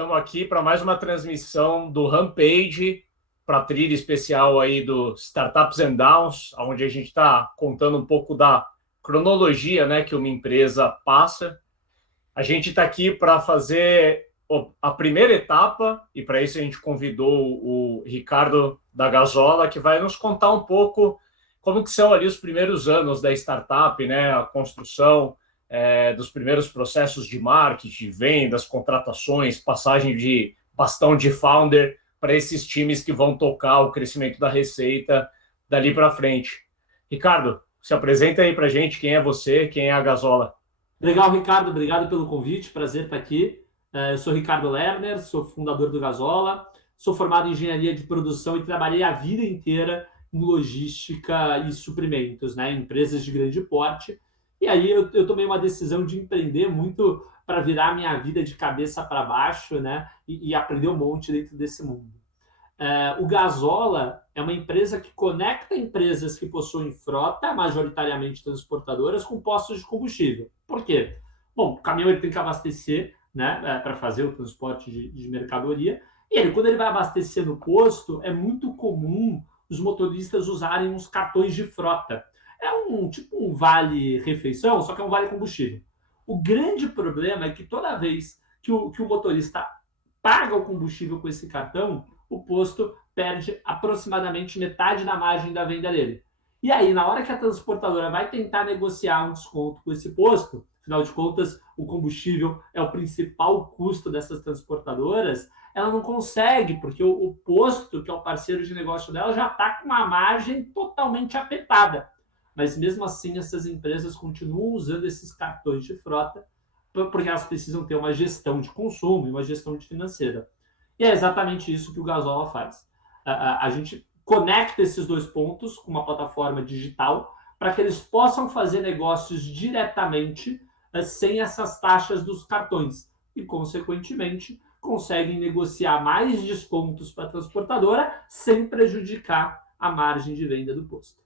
Estamos aqui para mais uma transmissão do Rampage, para a trilha especial aí do Startups and Downs, onde a gente está contando um pouco da cronologia, né, que uma empresa passa. A gente está aqui para fazer a primeira etapa, e para isso a gente convidou o Ricardo da Gazola, que vai nos contar um pouco como que são ali os primeiros anos da startup, né, a construção dos primeiros processos de marketing, vendas, contratações, passagem de bastão de founder para esses times que vão tocar o crescimento da receita dali para frente. Ricardo, se apresenta aí para a gente, quem é você, quem é a Gazola. Legal, Ricardo, obrigado pelo convite, prazer estar aqui. Eu sou Ricardo Lerner, sou fundador do Gazola, sou formado em engenharia de produção e trabalhei a vida inteira em logística e suprimentos, né, em empresas de grande porte. E aí eu tomei uma decisão de empreender muito para virar minha vida de cabeça para baixo, né, e aprender um monte dentro desse mundo. O Gazola é uma empresa que conecta empresas que possuem frota, majoritariamente transportadoras, com postos de combustível. Por quê? Bom, o caminhão ele tem que abastecer, né, para fazer o transporte de mercadoria. E quando ele vai abastecer no posto, é muito comum os motoristas usarem uns cartões de frota. É tipo um vale-refeição, só que é um vale-combustível. O grande problema é que toda vez que o motorista paga o combustível com esse cartão, o posto perde aproximadamente metade da margem da venda dele. E aí, na hora que a transportadora vai tentar negociar um desconto com esse posto, afinal de contas, o combustível é o principal custo dessas transportadoras, ela não consegue, porque o posto, que é o parceiro de negócio dela, já está com uma margem totalmente apertada. Mas mesmo assim, essas empresas continuam usando esses cartões de frota, porque elas precisam ter uma gestão de consumo e uma gestão de financeira. E é exatamente isso que o Gazola faz. A gente conecta esses dois pontos com uma plataforma digital para que eles possam fazer negócios diretamente sem essas taxas dos cartões e, consequentemente, conseguem negociar mais descontos para a transportadora sem prejudicar a margem de venda do posto.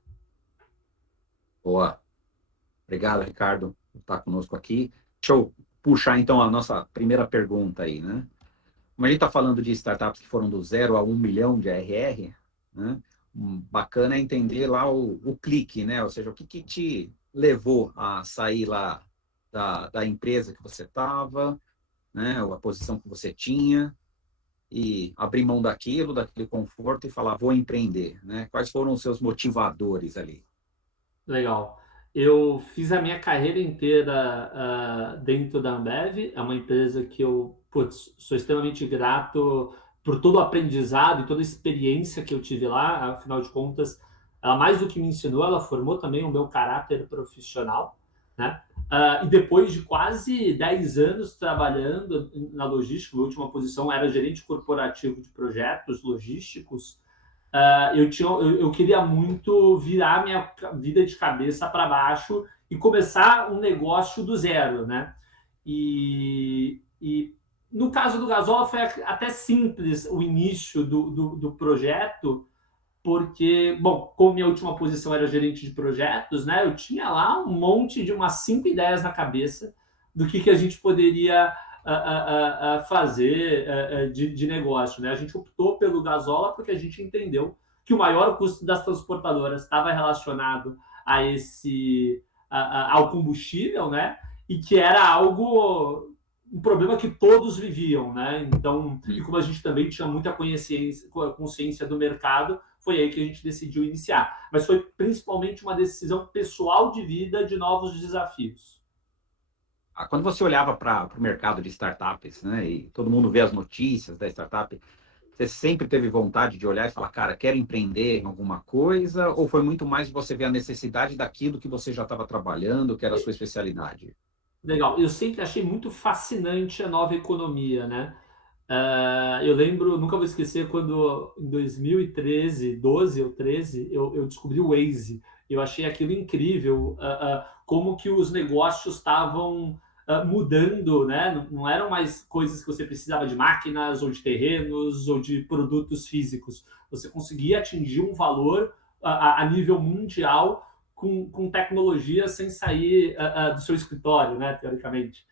Boa. Obrigado, Ricardo, por estar conosco aqui. Deixa eu puxar, então, a nossa primeira pergunta aí, né? Como a gente está falando de startups que foram do 0 a 1 milhão de ARR, né? Bacana é entender lá o clique, né? Ou seja, o que te levou a sair lá da empresa que você estava, né? Ou a posição que você tinha, e abrir mão daquele conforto e falar, vou empreender, né? Quais foram os seus motivadores ali? Legal. Eu fiz a minha carreira inteira dentro da Ambev, é uma empresa que eu sou extremamente grato por todo o aprendizado e toda a experiência que eu tive lá. Afinal de contas, ela mais do que me ensinou, ela formou também o meu caráter profissional, né? E depois de quase 10 anos trabalhando na logística, minha última posição era gerente corporativo de projetos logísticos. Eu queria muito virar minha vida de cabeça para baixo e começar um negócio do zero, né? E no caso do Gazola foi até simples o início do projeto, porque, bom, como minha última posição era gerente de projetos, né? Eu tinha lá um monte de umas 5 ideias na cabeça do que a gente poderia fazer de negócio, né? A gente optou pelo Gazola porque a gente entendeu que o maior custo das transportadoras estava relacionado ao combustível, né? E que era um problema que todos viviam, né? Então, e como a gente também tinha muita consciência do mercado, foi aí que a gente decidiu iniciar. Mas foi principalmente uma decisão pessoal de vida, de novos desafios. Quando você olhava para o mercado de startups, né, e todo mundo vê as notícias da startup, você sempre teve vontade de olhar e falar, cara, quero empreender em alguma coisa? Ou foi muito mais você ver a necessidade daquilo que você já estava trabalhando, que era a sua especialidade? Legal. Eu sempre achei muito fascinante a nova economia, né? Eu lembro, nunca vou esquecer, quando em 2013, 12 ou 13, eu descobri o Waze. Eu achei aquilo incrível, como que os negócios estavam mudando, né? Não eram mais coisas que você precisava de máquinas, ou de terrenos, ou de produtos físicos. Você conseguia atingir um valor a nível mundial com tecnologia sem sair do seu escritório, né? Teoricamente.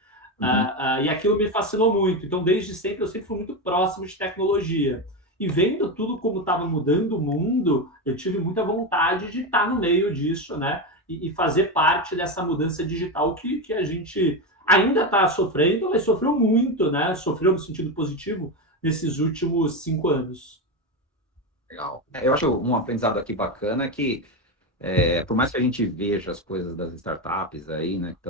E aquilo me fascinou muito. Então, desde sempre, eu sempre fui muito próximo de tecnologia. E vendo tudo como estava mudando o mundo, eu tive muita vontade de estar no meio disso, né? E fazer parte dessa mudança digital que a gente ainda está sofrendo, mas sofreu muito, né? Sofreu no sentido positivo nesses últimos 5 anos. Legal. Eu acho um aprendizado aqui bacana que, por mais que a gente veja as coisas das startups aí, né, que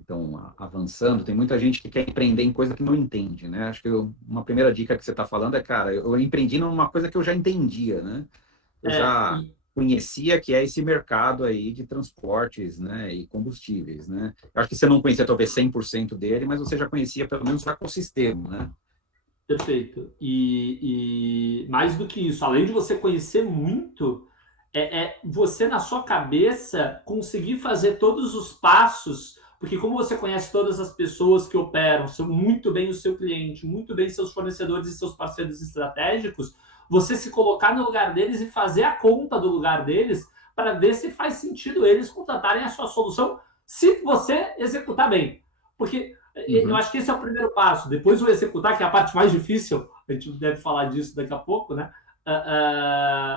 estão avançando, tem muita gente que quer empreender em coisa que não entende, né? Acho que uma primeira dica que você está falando é, cara, eu empreendi numa coisa que eu já entendia, né? Eu já conhecia que é esse mercado aí de transportes, né, e combustíveis, né? Eu acho que você não conhecia talvez 100% dele, mas você já conhecia pelo menos o ecossistema, né? Perfeito. E mais do que isso, além de você conhecer muito, você na sua cabeça conseguir fazer todos os passos, porque como você conhece todas as pessoas que operam, muito bem o seu cliente, muito bem seus fornecedores e seus parceiros estratégicos, você se colocar no lugar deles e fazer a conta do lugar deles para ver se faz sentido eles contratarem a sua solução se você executar bem. Porque eu acho que esse é o primeiro passo. Depois o executar, que é a parte mais difícil, a gente deve falar disso daqui a pouco, né?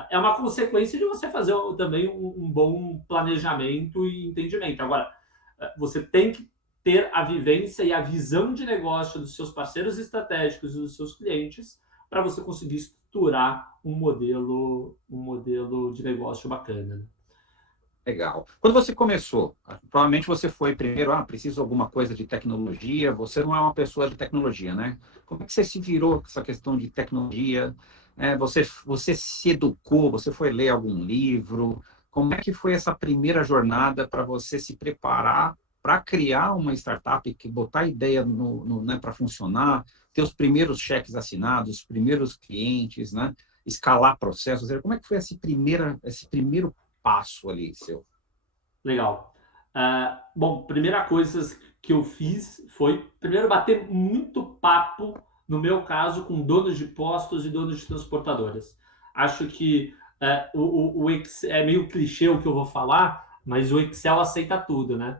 É uma consequência de você fazer também um bom planejamento e entendimento. Agora, você tem que ter a vivência e a visão de negócio dos seus parceiros estratégicos e dos seus clientes para você conseguir estruturar um modelo de negócio bacana. Né? Legal. Quando você começou, provavelmente você foi primeiro, preciso de alguma coisa de tecnologia, você não é uma pessoa de tecnologia, né? Como é que você se virou com essa questão de tecnologia? Você se educou, você foi ler algum livro? Como é que foi essa primeira jornada para você se preparar para criar uma startup, que botar a ideia né, para funcionar, ter os primeiros cheques assinados, os primeiros clientes, né? Escalar processos? Como é que foi esse primeiro passo ali seu? Legal. Bom, primeira coisa que eu fiz foi, primeiro, bater muito papo, no meu caso, com donos de postos e donos de transportadoras. Acho que o Excel, é meio clichê o que eu vou falar, mas o Excel aceita tudo, né?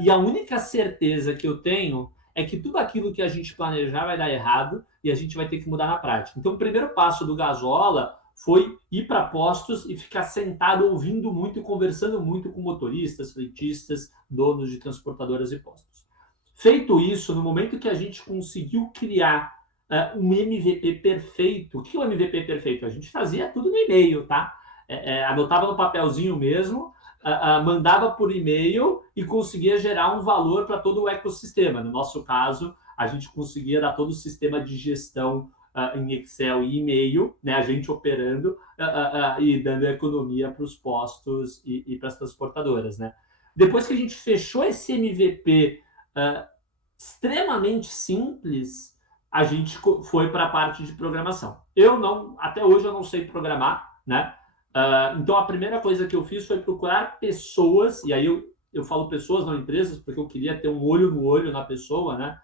E a única certeza que eu tenho é que tudo aquilo que a gente planejar vai dar errado e a gente vai ter que mudar na prática. Então, o primeiro passo do Gasola foi ir para postos e ficar sentado ouvindo muito e conversando muito com motoristas, freitistas, donos de transportadoras e postos. Feito isso, no momento que a gente conseguiu criar um MVP perfeito, o que é o MVP perfeito? A gente fazia tudo no e-mail, tá? Anotava no papelzinho mesmo, mandava por e-mail e conseguia gerar um valor para todo o ecossistema. No nosso caso, a gente conseguia dar todo o sistema de gestão em Excel e e-mail, né, a gente operando e dando economia para os postos e para as transportadoras. Né? Depois que a gente fechou esse MVP extremamente simples, a gente foi para a parte de programação. Até hoje eu não sei programar, né? Então a primeira coisa que eu fiz foi procurar pessoas, e aí eu falo pessoas, não empresas, porque eu queria ter um olho no olho na pessoa, né?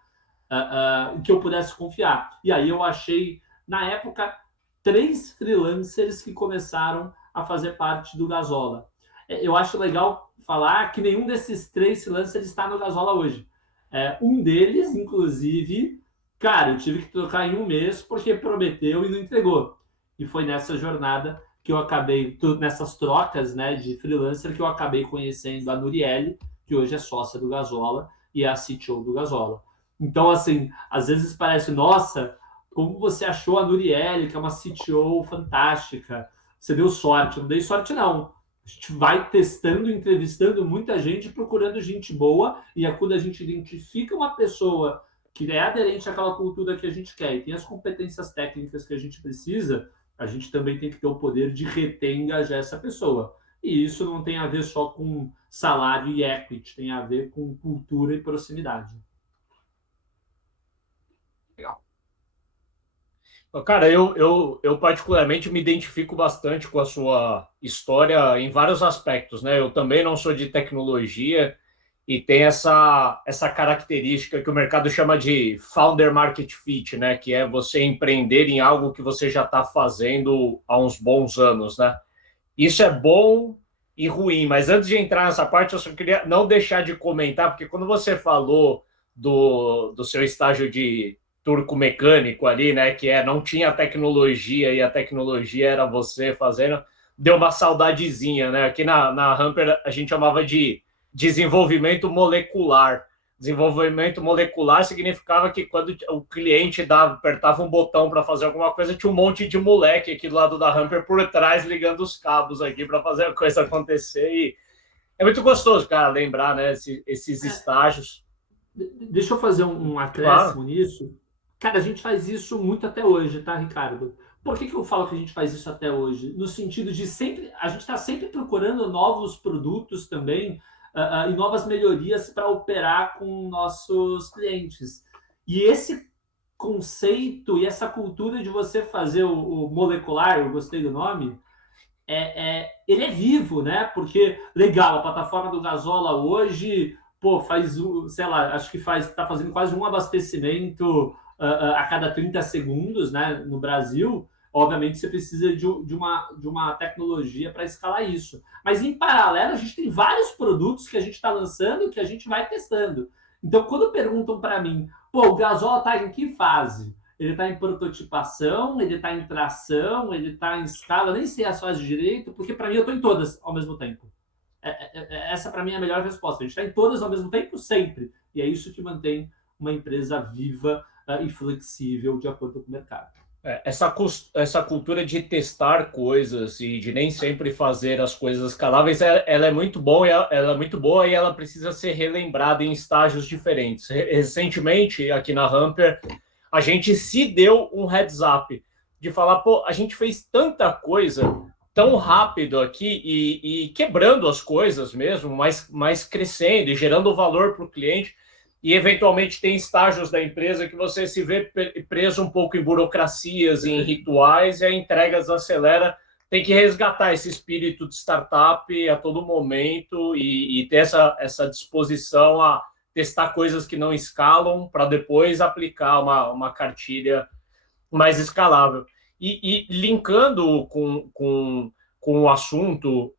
Que eu pudesse confiar. E aí eu achei, na época, 3 freelancers que começaram a fazer parte do Gasola. Eu acho legal falar que nenhum desses 3 freelancers está no Gasola hoje. Um deles, inclusive, cara, eu tive que trocar em 1 mês porque prometeu e não entregou. E foi nessa jornada que eu acabei, nessas trocas, né, de freelancer, que eu acabei conhecendo a Nurielle, que hoje é sócia do Gasola e é a CTO do Gasola. Então, assim, às vezes parece, nossa, como você achou a Nurielle, que é uma CTO fantástica, você deu sorte. Não dei sorte, não. A gente vai testando, entrevistando muita gente, procurando gente boa, e quando a gente identifica uma pessoa que é aderente àquela cultura que a gente quer e tem as competências técnicas que a gente precisa, a gente também tem que ter o poder de reter e engajar essa pessoa. E isso não tem a ver só com salário e equity, tem a ver com cultura e proximidade. Legal. Cara, eu particularmente me identifico bastante com a sua história em vários aspectos, né? Eu também não sou de tecnologia e tem essa característica que o mercado chama de founder market fit, né? Que é você empreender em algo que você já está fazendo há uns bons anos, né? Isso é bom e ruim, mas antes de entrar nessa parte, eu só queria não deixar de comentar, porque quando você falou do seu estágio de turco mecânico ali, né? Que não tinha tecnologia e a tecnologia era você fazendo. Deu uma saudadezinha, né? Aqui na Hamper a gente chamava de desenvolvimento molecular. Desenvolvimento molecular significava que quando o cliente apertava um botão para fazer alguma coisa, tinha um monte de moleque aqui do lado da Hamper por trás ligando os cabos aqui para fazer a coisa acontecer. E é muito gostoso, cara, lembrar, né, esses estágios. Deixa eu fazer um acréscimo nisso. Cara, a gente faz isso muito até hoje, tá, Ricardo? Por que eu falo que a gente faz isso até hoje? No sentido de a gente está sempre procurando novos produtos também e novas melhorias para operar com nossos clientes. E esse conceito e essa cultura de você fazer o molecular, eu gostei do nome, ele é vivo, né? Porque, legal, a plataforma do Gasola hoje, pô, faz, sei lá, acho que está fazendo quase um abastecimento a cada 30 segundos, né, no Brasil. Obviamente, você precisa de uma tecnologia para escalar isso. Mas, em paralelo, a gente tem vários produtos que a gente está lançando que a gente vai testando. Então, quando perguntam para mim, pô, o Gasola está em que fase? Ele está em prototipação, ele está em tração, ele está em escala, eu nem sei as fases direito, porque para mim eu estou em todas ao mesmo tempo. Essa para mim é a melhor resposta. A gente está em todas ao mesmo tempo, sempre. E é isso que mantém uma empresa viva e flexível de acordo com o mercado. Essa cultura de testar coisas e de nem sempre fazer as coisas escaláveis, ela é muito boa, ela é muito boa e ela precisa ser relembrada em estágios diferentes. Recentemente, aqui na Hamper, a gente se deu um heads up de falar, pô, a gente fez tanta coisa tão rápido aqui e quebrando as coisas mesmo, mas crescendo e gerando valor para o cliente. E, eventualmente, tem estágios da empresa que você se vê preso um pouco em burocracias, em rituais, e a entrega desacelera. Tem que resgatar esse espírito de startup a todo momento e ter essa disposição a testar coisas que não escalam para depois aplicar uma cartilha mais escalável. E linkando com o assunto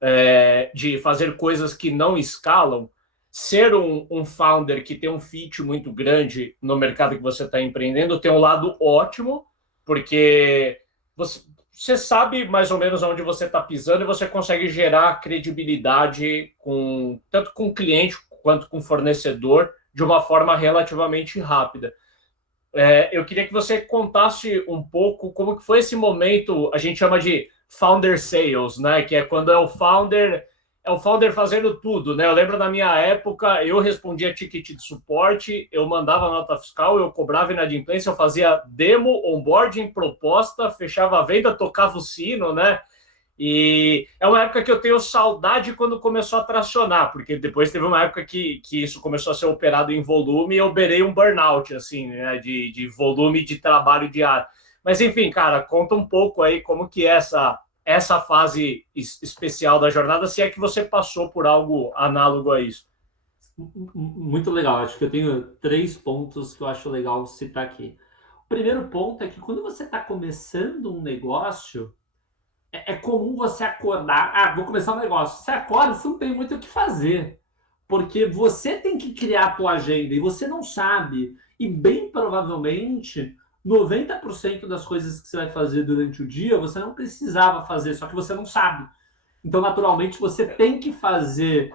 de fazer coisas que não escalam, ser um founder que tem um fit muito grande no mercado que você está empreendendo tem um lado ótimo, porque você sabe mais ou menos onde você está pisando e você consegue gerar credibilidade tanto com o cliente quanto com o fornecedor de uma forma relativamente rápida. Eu queria que você contasse um pouco como que foi esse momento, a gente chama de founder sales, né? Que é quando é o founder fazendo tudo, né? Eu lembro na minha época, eu respondia ticket de suporte, eu mandava nota fiscal, eu cobrava inadimplência, eu fazia demo, onboarding, proposta, fechava a venda, tocava o sino, né? E é uma época que eu tenho saudade quando começou a tracionar, porque depois teve uma época que isso começou a ser operado em volume e eu beirei um burnout, assim, né? De volume de trabalho diário. Mas, enfim, cara, conta um pouco aí como que é essa fase especial da jornada, se é que você passou por algo análogo a isso. Muito legal. Acho que eu tenho 3 pontos que eu acho legal citar aqui. O primeiro ponto é que quando você está começando um negócio, é comum você acordar, vou começar um negócio. Você acorda, você não tem muito o que fazer, porque você tem que criar a tua agenda e você não sabe. E bem provavelmente 90% das coisas que você vai fazer durante o dia, você não precisava fazer, só que você não sabe. Então, naturalmente, você tem que fazer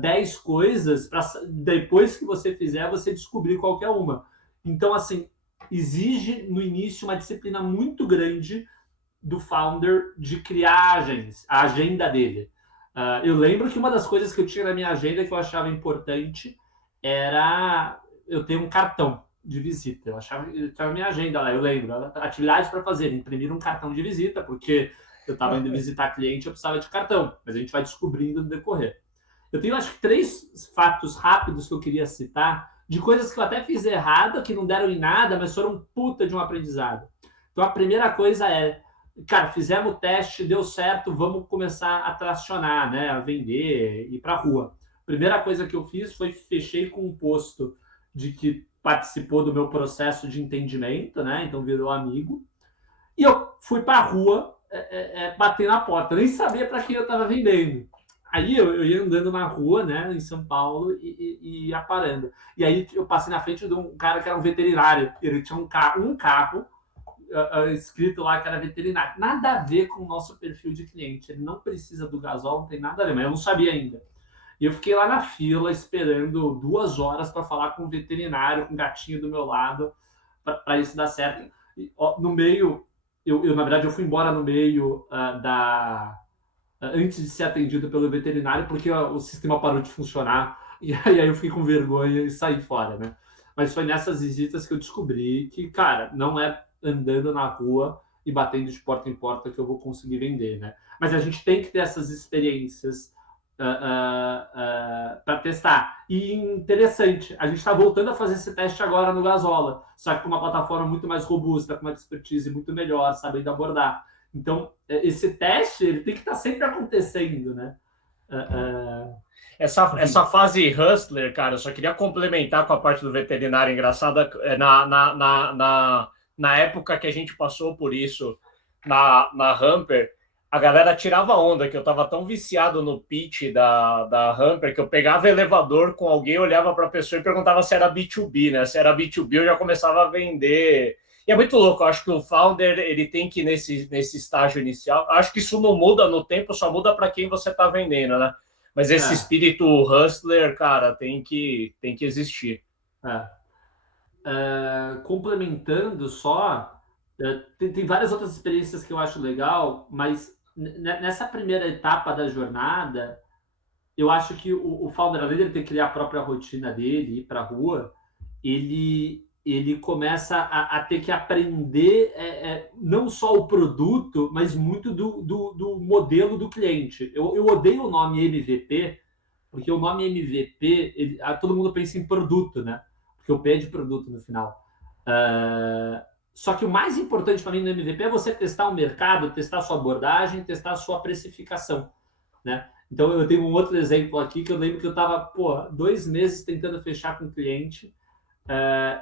10 coisas para depois que você fizer, você descobrir qual que é uma. Então, assim, exige no início uma disciplina muito grande do founder de criar a agenda dele. Eu lembro que uma das coisas que eu tinha na minha agenda que eu achava importante era eu ter um cartão de visita. Eu estava na minha agenda lá, eu lembro, atividades para fazer, imprimir um cartão de visita, porque eu estava indo visitar cliente, eu precisava de cartão, mas a gente vai descobrindo no decorrer. Eu tenho, acho que, 3 fatos rápidos que eu queria citar, de coisas que eu até fiz errado, que não deram em nada, mas foram puta de um aprendizado. Então, a primeira coisa cara, fizemos o teste, deu certo, vamos começar a tracionar, né, a vender, ir para a rua. Primeira coisa que eu fiz foi fechei com um posto de que participou do meu processo de entendimento, né, então virou amigo, e eu fui para a rua bater na porta, nem sabia para quem eu estava vendendo. Aí eu ia andando na rua, né, em São Paulo, e ia parando. E aí eu passei na frente de um cara que era um veterinário. Ele tinha um carro escrito lá que era veterinário. Nada a ver com o nosso perfil de cliente. Ele não precisa do Gasol, não tem nada a ver, mas eu não sabia ainda. E eu fiquei lá na fila esperando 2 horas para falar com o veterinário, com o gatinho do meu lado, para isso dar certo. E, ó, no meio, na verdade, eu fui embora no meio antes de ser atendido pelo veterinário, porque o sistema parou de funcionar. E aí eu fiquei com vergonha e saí fora, né? Mas foi nessas visitas que eu descobri que, cara, não é andando na rua e batendo de porta em porta que eu vou conseguir vender, né? Mas a gente tem que ter essas experiências para testar. E interessante, a gente está voltando a fazer esse teste agora no Gasola, só que com uma plataforma muito mais robusta, com uma expertise muito melhor, sabendo abordar. Então, esse teste ele tem que estar sempre acontecendo, né? Essa fase hustler, cara, eu só queria complementar com a parte do veterinário engraçada. Na época que a gente passou por isso na Hamper, a galera tirava onda, que eu tava tão viciado no pitch da Hamper, que eu pegava elevador com alguém, olhava para a pessoa e perguntava se era B2B, né? Se era B2B, eu já começava a vender. E é muito louco, eu acho que o founder ele tem que ir nesse estágio inicial. Eu acho que isso não muda no tempo, só muda para quem você está vendendo, né? Mas esse espírito hustler, cara, tem que existir. Complementando só, tem várias outras experiências que eu acho legal, mas nessa primeira etapa da jornada, eu acho que o founder, além de ele ter que criar a própria rotina dele, ir para a rua, ele começa a ter que aprender não só o produto, mas muito do modelo do cliente. Eu odeio o nome MVP, porque o nome MVP, todo mundo pensa em produto, né? Porque o P é de produto no final. Só que o mais importante para mim no MVP é você testar o mercado, testar a sua abordagem, testar a sua precificação, né? Então, eu tenho um outro exemplo aqui que eu lembro que eu estava 2 meses tentando fechar com o cliente,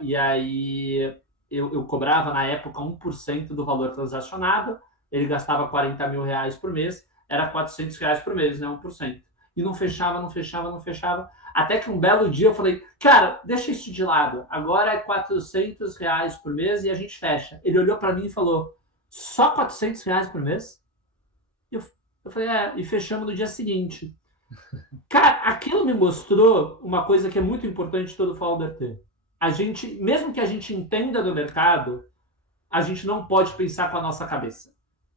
e aí eu cobrava na época 1% do valor transacionado, ele gastava 40 mil reais por mês, era 400 reais por mês, né? 1%. E não fechava, até que um belo dia eu falei, cara, deixa isso de lado, agora é 400 reais por mês e a gente fecha. Ele olhou para mim e falou, só 400 reais por mês? Eu falei, e fechamos no dia seguinte. Cara, aquilo me mostrou uma coisa que é muito importante todo founder ter. A gente, mesmo que a gente entenda do mercado, a gente não pode pensar com a nossa cabeça.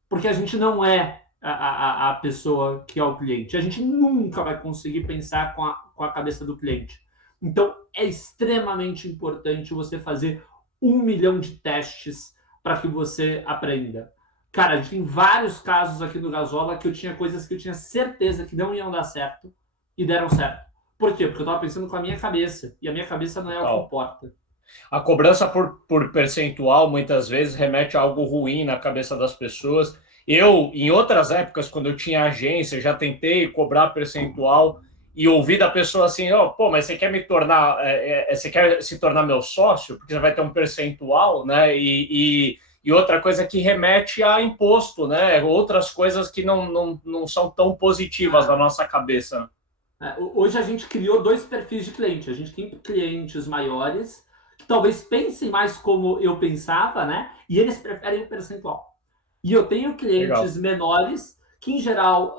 Porque a gente não é a pessoa que é o cliente. A gente nunca vai conseguir pensar com a cabeça do cliente. Então, é extremamente importante você fazer 1 milhão de testes para que você aprenda. Cara, a gente tem vários casos aqui no Gasola que eu tinha coisas que eu tinha certeza que não iam dar certo e deram certo. Por quê? Porque eu estava pensando com a minha cabeça. E a minha cabeça não é o que importa. A cobrança por percentual, muitas vezes, remete a algo ruim na cabeça das pessoas. Eu, em outras épocas, quando eu tinha agência, já tentei cobrar percentual e ouvi da pessoa assim, mas você quer me tornar... você quer se tornar meu sócio? Porque você vai ter um percentual, né? E outra coisa que remete a imposto, né? Outras coisas que não são tão positivas na nossa cabeça. Hoje a gente criou 2 perfis de cliente. A gente tem clientes maiores que talvez pensem mais como eu pensava, né? E eles preferem o percentual. E eu tenho clientes menores que, em geral,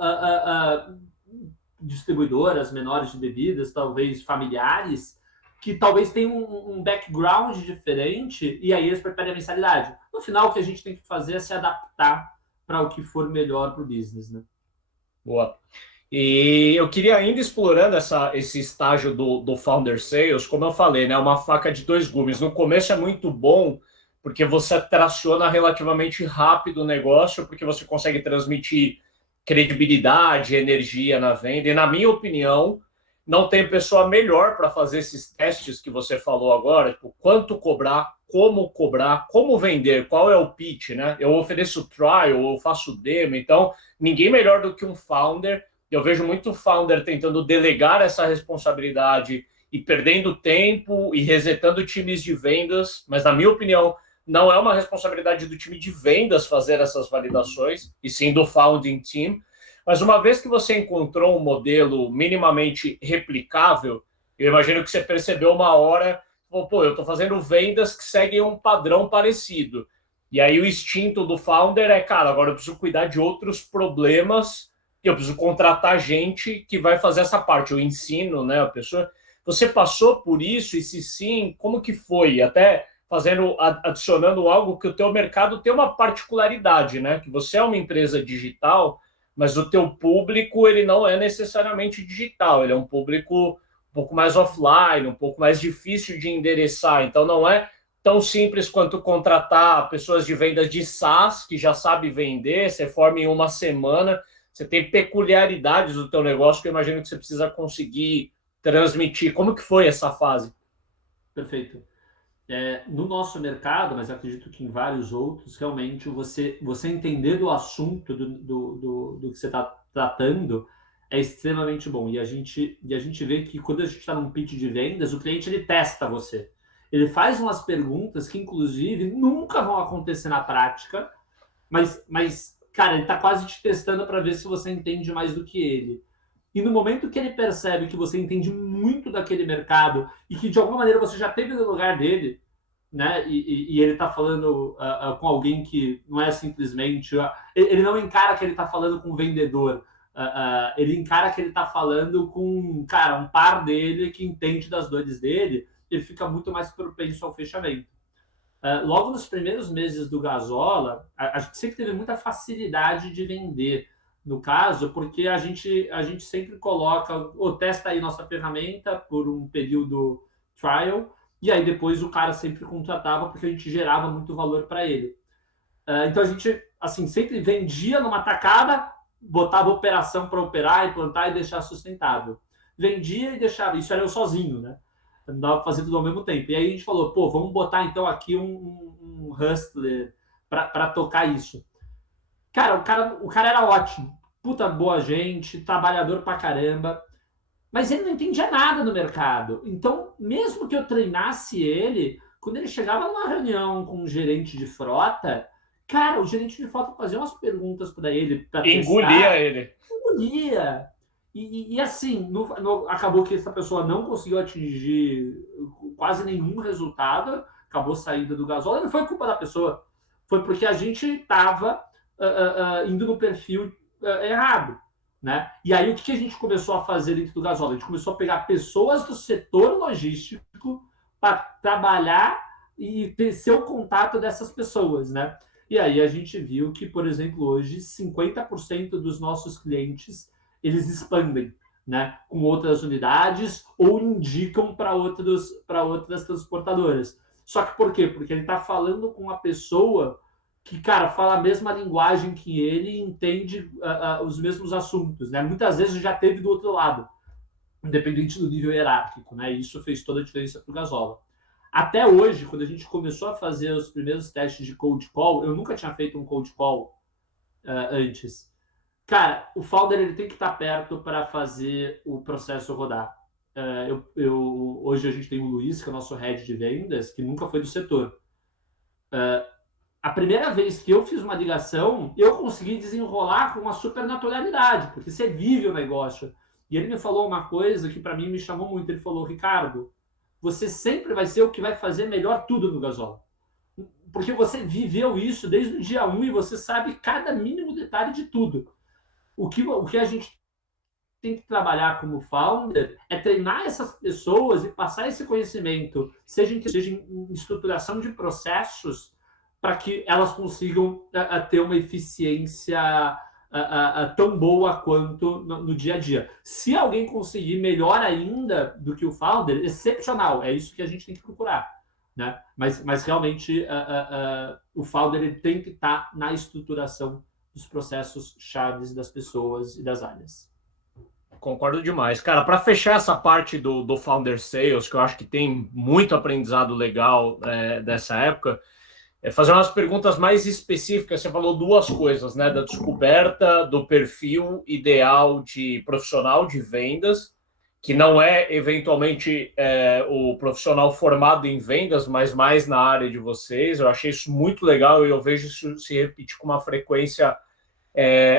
distribuidoras menores de bebidas, talvez familiares, que talvez tenham um background diferente e aí eles preferem a mensalidade. No final, o que a gente tem que fazer é se adaptar para o que for melhor para o business, né? Boa. E eu queria ainda explorando esse estágio do Founder Sales, como eu falei, né, uma faca de 2 gumes. No começo é muito bom, porque você traciona relativamente rápido o negócio, porque você consegue transmitir credibilidade, energia na venda. E, na minha opinião, não tem pessoa melhor para fazer esses testes que você falou agora, tipo, quanto cobrar, como vender, qual é o pitch, né? Eu ofereço trial, eu faço demo, então ninguém melhor do que um founder. Eu vejo muito founder tentando delegar essa responsabilidade e perdendo tempo e resetando times de vendas, mas, na minha opinião, não é uma responsabilidade do time de vendas fazer essas validações, e sim do founding team. Mas uma vez que você encontrou um modelo minimamente replicável, eu imagino que você percebeu uma hora, pô, eu estou fazendo vendas que seguem um padrão parecido. E aí o instinto do founder é, cara, agora eu preciso cuidar de outros problemas e eu preciso contratar gente que vai fazer essa parte. Eu ensino, né, a pessoa. Você passou por isso? E se sim, como que foi? Até adicionando algo que o teu mercado tem uma particularidade, né? Que você é uma empresa digital, mas o teu público ele não é necessariamente digital, ele é um público um pouco mais offline, um pouco mais difícil de endereçar. Então não é tão simples quanto contratar pessoas de vendas de SaaS, que já sabe vender, você forma em uma semana, você tem peculiaridades do teu negócio que eu imagino que você precisa conseguir transmitir. Como que foi essa fase? Perfeito. No nosso mercado, mas acredito que em vários outros, realmente você entender do assunto do que você está tratando é extremamente bom. E a gente vê que quando a gente está num pitch de vendas, o cliente ele testa você. Ele faz umas perguntas que, inclusive, nunca vão acontecer na prática, mas cara, ele está quase te testando para ver se você entende mais do que ele. E no momento que ele percebe que você entende muito daquele mercado e que, de alguma maneira, você já teve no lugar dele, né? E ele está falando com alguém que não é simplesmente... ele não encara que ele está falando com um vendedor. Ele encara que ele está falando com, cara, um par dele que entende das dores dele, ele fica muito mais propenso ao fechamento. Logo nos primeiros meses do Gasola, a gente sempre teve muita facilidade de vender, no caso, porque a gente sempre coloca, testa aí nossa ferramenta por um período trial, e aí depois o cara sempre contratava, porque a gente gerava muito valor para ele. Então a gente assim, sempre vendia numa tacada, botava operação para operar, implantar e deixar sustentável. Vendia e deixava, isso era eu sozinho, né? Não dava para fazer tudo ao mesmo tempo. E aí a gente falou, pô, vamos botar então aqui um hustler para tocar isso. Cara, o cara era ótimo. Puta boa gente, trabalhador pra caramba. Mas ele não entendia nada no mercado. Então, mesmo que eu treinasse ele, quando ele chegava numa reunião com um gerente de frota, cara, o gerente de frota fazia umas perguntas para ele. Engolia ele. Engolia. E assim, acabou que essa pessoa não conseguiu atingir quase nenhum resultado, acabou saindo do Gasola, e não foi culpa da pessoa, foi porque a gente estava indo no perfil errado, né? E aí o que a gente começou a fazer dentro do Gasola? A gente começou a pegar pessoas do setor logístico para trabalhar e ser o contato dessas pessoas, né? E aí a gente viu que, por exemplo, hoje 50% dos nossos clientes eles expandem, né, com outras unidades ou indicam para outras transportadoras. Só que por quê? Porque ele está falando com uma pessoa que, cara, fala a mesma linguagem que ele e entende os mesmos assuntos, né? Muitas vezes já teve do outro lado, independente do nível hierárquico, né? E isso fez toda a diferença para o Gasola. Até hoje, quando a gente começou a fazer os primeiros testes de cold call, eu nunca tinha feito um cold call antes. Cara, o founder ele tem que estar perto para fazer o processo rodar. Hoje a gente tem o Luiz, que é o nosso head de vendas, que nunca foi do setor. A primeira vez que eu fiz uma ligação, eu consegui desenrolar com uma super naturalidade, porque você vive o negócio. E ele me falou uma coisa que para mim me chamou muito. Ele falou, Ricardo, você sempre vai ser o que vai fazer melhor tudo no Gasola. Porque você viveu isso desde o dia 1 e você sabe cada mínimo detalhe de tudo. O que a gente tem que trabalhar como founder é treinar essas pessoas e passar esse conhecimento, seja em estruturação de processos, para que elas consigam ter uma eficiência tão boa quanto no dia a dia. Se alguém conseguir melhor ainda do que o founder, excepcional, é isso que a gente tem que procurar, né? Mas realmente o founder ele tem que estar na estruturação dos processos chaves das pessoas e das áreas. Concordo demais. Cara, para fechar essa parte do Founder Sales, que eu acho que tem muito aprendizado legal dessa época, fazer umas perguntas mais específicas. Você falou duas coisas, né? Da descoberta do perfil ideal de profissional de vendas, que não é, eventualmente, o profissional formado em vendas, mas mais na área de vocês. Eu achei isso muito legal e eu vejo isso se repetir com uma frequência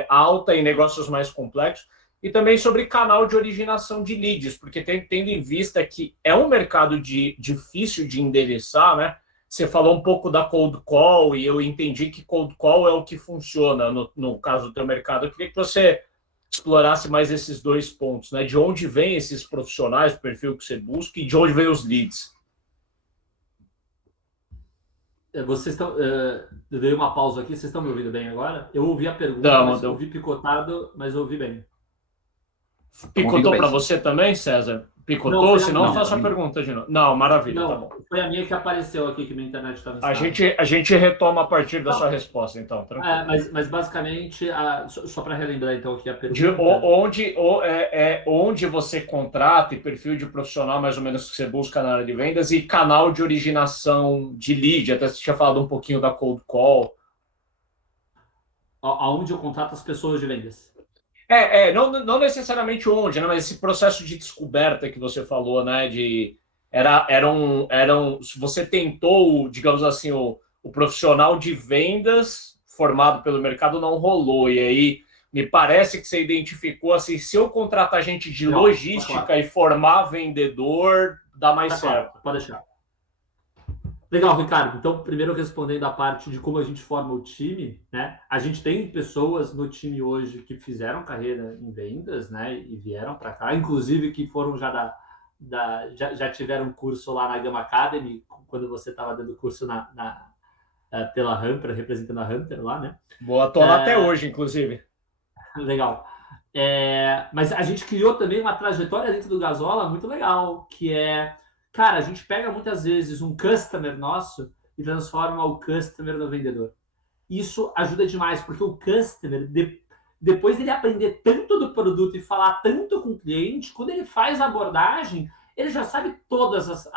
alta em negócios mais complexos, e também sobre canal de originação de leads, porque tendo em vista que é um mercado difícil de endereçar, né? Você falou um pouco da cold call e eu entendi que cold call é o que funciona no caso do teu mercado. Eu queria que você explorasse mais esses dois pontos, né? De onde vêm esses profissionais, o perfil que você busca, e de onde vêm os leads. Vocês estão. Dei uma pausa aqui, vocês estão me ouvindo bem agora? Eu ouvi a pergunta, mas eu ouvi picotado, mas eu ouvi bem. Picotou para você também, César? Picotou? Não, senão eu faço a pergunta de novo. Não, maravilha, não, tá bom. Foi a minha que apareceu aqui, que minha internet estava a gente retoma a partir da sua resposta, então. Mas basicamente, só para relembrar então aqui a pergunta. Onde você contrata e perfil de profissional mais ou menos que você busca na área de vendas e canal de originação de lead, até você tinha falado um pouquinho da cold call. Aonde eu contrato as pessoas de vendas. Não necessariamente onde, né? Mas esse processo de descoberta que você falou, né? Você tentou, digamos assim, o profissional de vendas formado pelo mercado não rolou. E aí me parece que você identificou assim: se eu contratar gente de logística e formar vendedor, dá mais certo. Claro, pode deixar. Legal, Ricardo. Então, primeiro respondendo a parte de como a gente forma o time, né? A gente tem pessoas no time hoje que fizeram carreira em vendas, né? E vieram para cá, inclusive que foram já tiveram curso lá na Gama Academy, quando você estava dando curso pela Hunter, representando a Hunter lá, né? Boa, tô lá até hoje, inclusive. Legal. Mas a gente criou também uma trajetória dentro do Gasola muito legal, que cara, a gente pega muitas vezes um customer nosso e transforma o customer no vendedor. Isso ajuda demais, porque o customer, depois dele aprender tanto do produto e falar tanto com o cliente, quando ele faz a abordagem, ele já sabe todas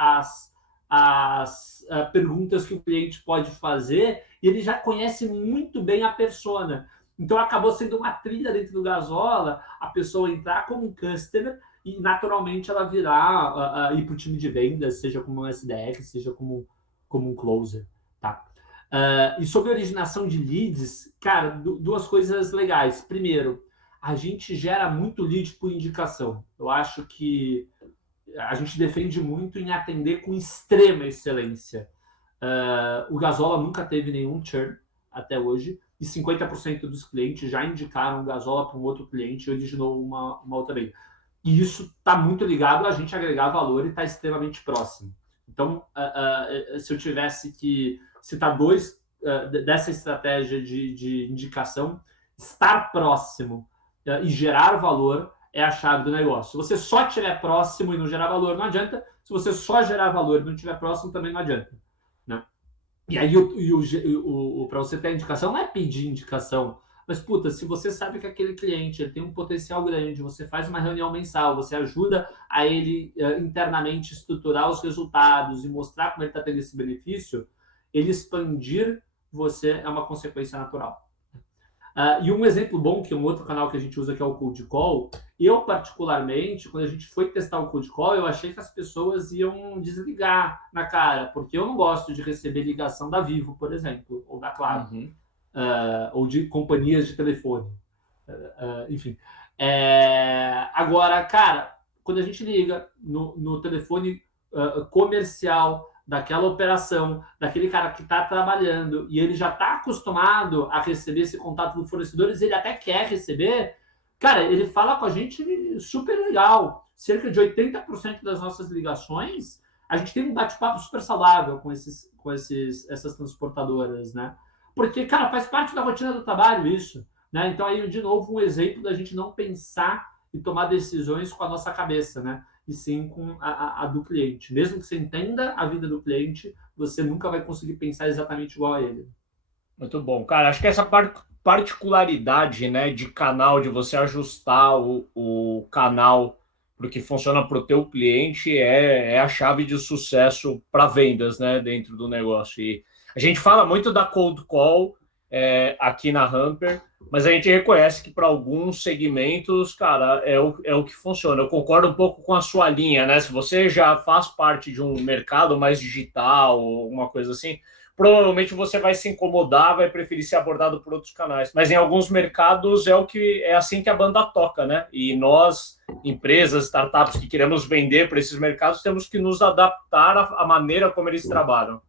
as perguntas que o cliente pode fazer e ele já conhece muito bem a persona. Então, acabou sendo uma trilha dentro do Gasola, a pessoa entrar como um customer e, naturalmente, ela virar, ir para o time de vendas, seja como um SDR, seja como um closer, tá? E sobre originação de leads, cara, duas coisas legais. Primeiro, a gente gera muito lead por indicação. Eu acho que a gente defende muito em atender com extrema excelência. O Gasola nunca teve nenhum churn até hoje, e 50% dos clientes já indicaram o Gasola para um outro cliente e originou uma outra venda. E isso está muito ligado a gente agregar valor e está extremamente próximo. Então, se eu tivesse que citar dois dessa estratégia de indicação, estar próximo e gerar valor é a chave do negócio. Se você só estiver próximo e não gerar valor, não adianta. Se você só gerar valor e não estiver próximo, também não adianta. Né? E aí, para você ter a indicação, não é pedir indicação. Mas, se você sabe que aquele cliente ele tem um potencial grande, você faz uma reunião mensal, você ajuda a ele internamente estruturar os resultados e mostrar como ele está tendo esse benefício, ele expandir você é uma consequência natural. E um exemplo bom, que é um outro canal que a gente usa, que é o Cold Call, eu, particularmente, quando a gente foi testar o Cold Call, eu achei que as pessoas iam desligar na cara, porque eu não gosto de receber ligação da Vivo, por exemplo, ou da Claro. Uhum. Ou de companhias de telefone. Enfim. Agora, cara, quando a gente liga no telefone comercial daquela operação, daquele cara que está trabalhando e ele já está acostumado a receber esse contato dos fornecedores, ele até quer receber, cara, ele fala com a gente super legal. Cerca de 80% das nossas ligações, a gente tem um bate-papo super saudável com essas transportadoras, né? Porque, cara, faz parte da rotina do trabalho isso, né? Então, aí, de novo, um exemplo da gente não pensar e tomar decisões com a nossa cabeça, né? E sim com a do cliente. Mesmo que você entenda a vida do cliente, você nunca vai conseguir pensar exatamente igual a ele. Muito bom. Cara, acho que essa particularidade, né, de canal, de você ajustar o canal para o que funciona para o teu cliente é a chave de sucesso para vendas, né, dentro do negócio. E a gente fala muito da cold call aqui na Humper, mas a gente reconhece que para alguns segmentos, cara, é o que funciona. Eu concordo um pouco com a sua linha, né? Se você já faz parte de um mercado mais digital ou uma coisa assim, provavelmente você vai se incomodar, vai preferir ser abordado por outros canais. Mas em alguns mercados é assim que a banda toca, né? E nós, empresas, startups que queremos vender para esses mercados, temos que nos adaptar à maneira como eles trabalham.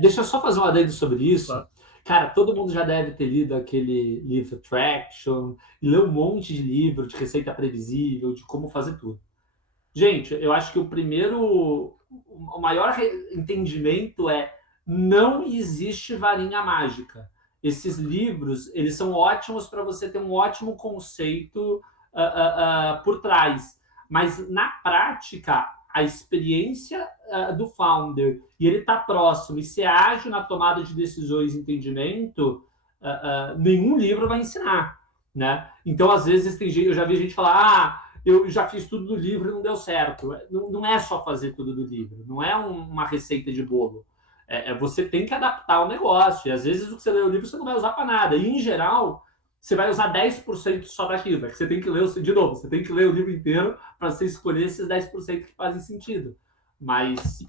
Deixa eu só fazer um adendo sobre isso. Claro. Cara, todo mundo já deve ter lido aquele livro Traction, e leu um monte de livro de receita previsível, de como fazer tudo. Gente, eu acho que o maior entendimento é: não existe varinha mágica. Esses livros, eles são ótimos para você ter um ótimo conceito por trás. Mas, na prática, a experiência do founder, e ele está próximo, e ser ágil na tomada de decisões e entendimento, nenhum livro vai ensinar, né? Então, às vezes, eu já vi gente falar: eu já fiz tudo do livro e não deu certo. Não é só fazer tudo do livro, não é uma receita de bolo. Você tem que adaptar o negócio, e às vezes o que você lê no livro você não vai usar para nada, e em geral você vai usar 10% só daquilo, que você tem que ler, de novo, você tem que ler o livro inteiro para você escolher esses 10% que fazem sentido. Mas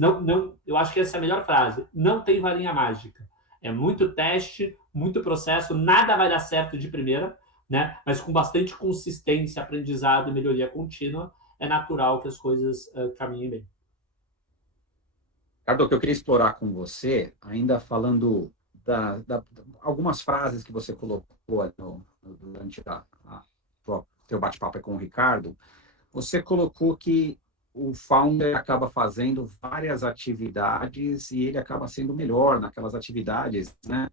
não, eu acho que essa é a melhor frase: não tem varinha mágica. É muito teste, muito processo, nada vai dar certo de primeira, né? Mas com bastante consistência, aprendizado e melhoria contínua, é natural que as coisas caminhem bem. Ricardo, o que eu queria explorar com você, ainda falando algumas frases que você colocou durante o teu bate-papo com o Ricardo, você colocou que o founder acaba fazendo várias atividades e ele acaba sendo melhor naquelas atividades, né?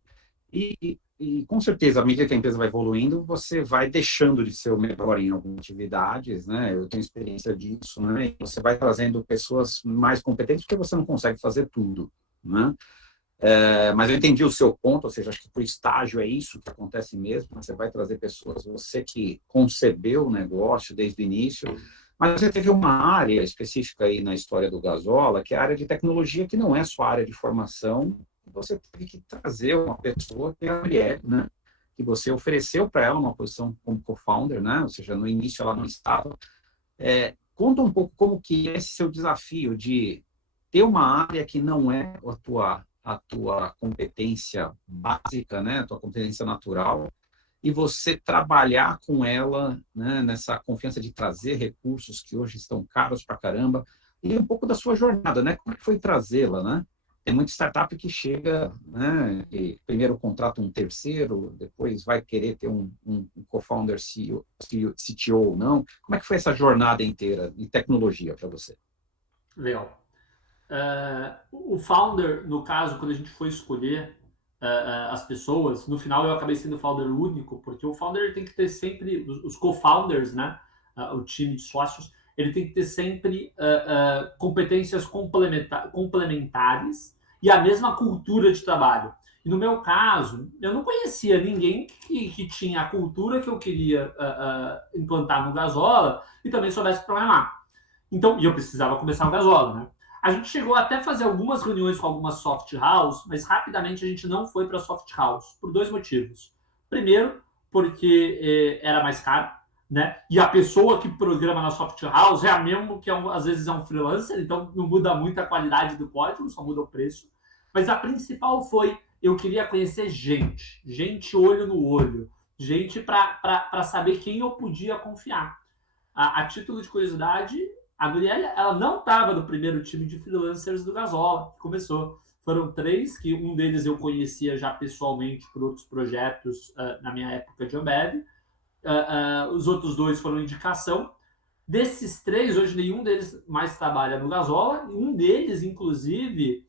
E com certeza, à medida que a empresa vai evoluindo, você vai deixando de ser o melhor em algumas atividades, né? Eu tenho experiência disso, né? E você vai trazendo pessoas mais competentes porque você não consegue fazer tudo, né? Mas eu entendi o seu ponto, ou seja, acho que para o estágio é isso que acontece mesmo. Você vai trazer pessoas, você que concebeu o negócio desde o início, mas você teve uma área específica aí na história do Gasola, que é a área de tecnologia, que não é só a área de formação. Você teve que trazer uma pessoa que é a Marielle, né? Que você ofereceu para ela uma posição como co-founder, né? Ou seja, no início ela não estava. Conta um pouco como que é esse seu desafio de ter uma área que não é a tua competência básica, né? A tua competência natural, e você trabalhar com ela, né? Nessa confiança de trazer recursos que hoje estão caros para caramba, e um pouco da sua jornada, né? Como é que foi trazê-la, né? Tem muita startup que chega, né, e primeiro contrata um terceiro, depois vai querer ter um co-founder CTO ou não. Como é que foi essa jornada inteira de tecnologia para você? Legal. O founder, no caso, quando a gente foi escolher as pessoas, no final eu acabei sendo founder único, porque o founder tem que ter sempre, os co-founders, né, o time de sócios, ele tem que ter sempre competências complementares e a mesma cultura de trabalho. E no meu caso, eu não conhecia ninguém que tinha a cultura que eu queria implantar no Gasola e também soubesse programar. Então, e eu precisava começar no Gasola, né? A gente chegou até a fazer algumas reuniões com algumas soft house, mas rapidamente a gente não foi para soft house, por 2 motivos. Primeiro, porque era mais caro, né? E a pessoa que programa na soft house é a mesma que às vezes é um freelancer, então não muda muito a qualidade do código, só muda o preço. Mas a principal foi: eu queria conhecer gente olho no olho, gente para saber quem eu podia confiar. A título de curiosidade, a Marielle, ela não estava no primeiro time de freelancers do Gasola, que começou. Foram 3, que um deles eu conhecia já pessoalmente por outros projetos na minha época de Ambev. Os outros 2 foram indicação. Desses 3, hoje nenhum deles mais trabalha no Gasola. Um deles, inclusive,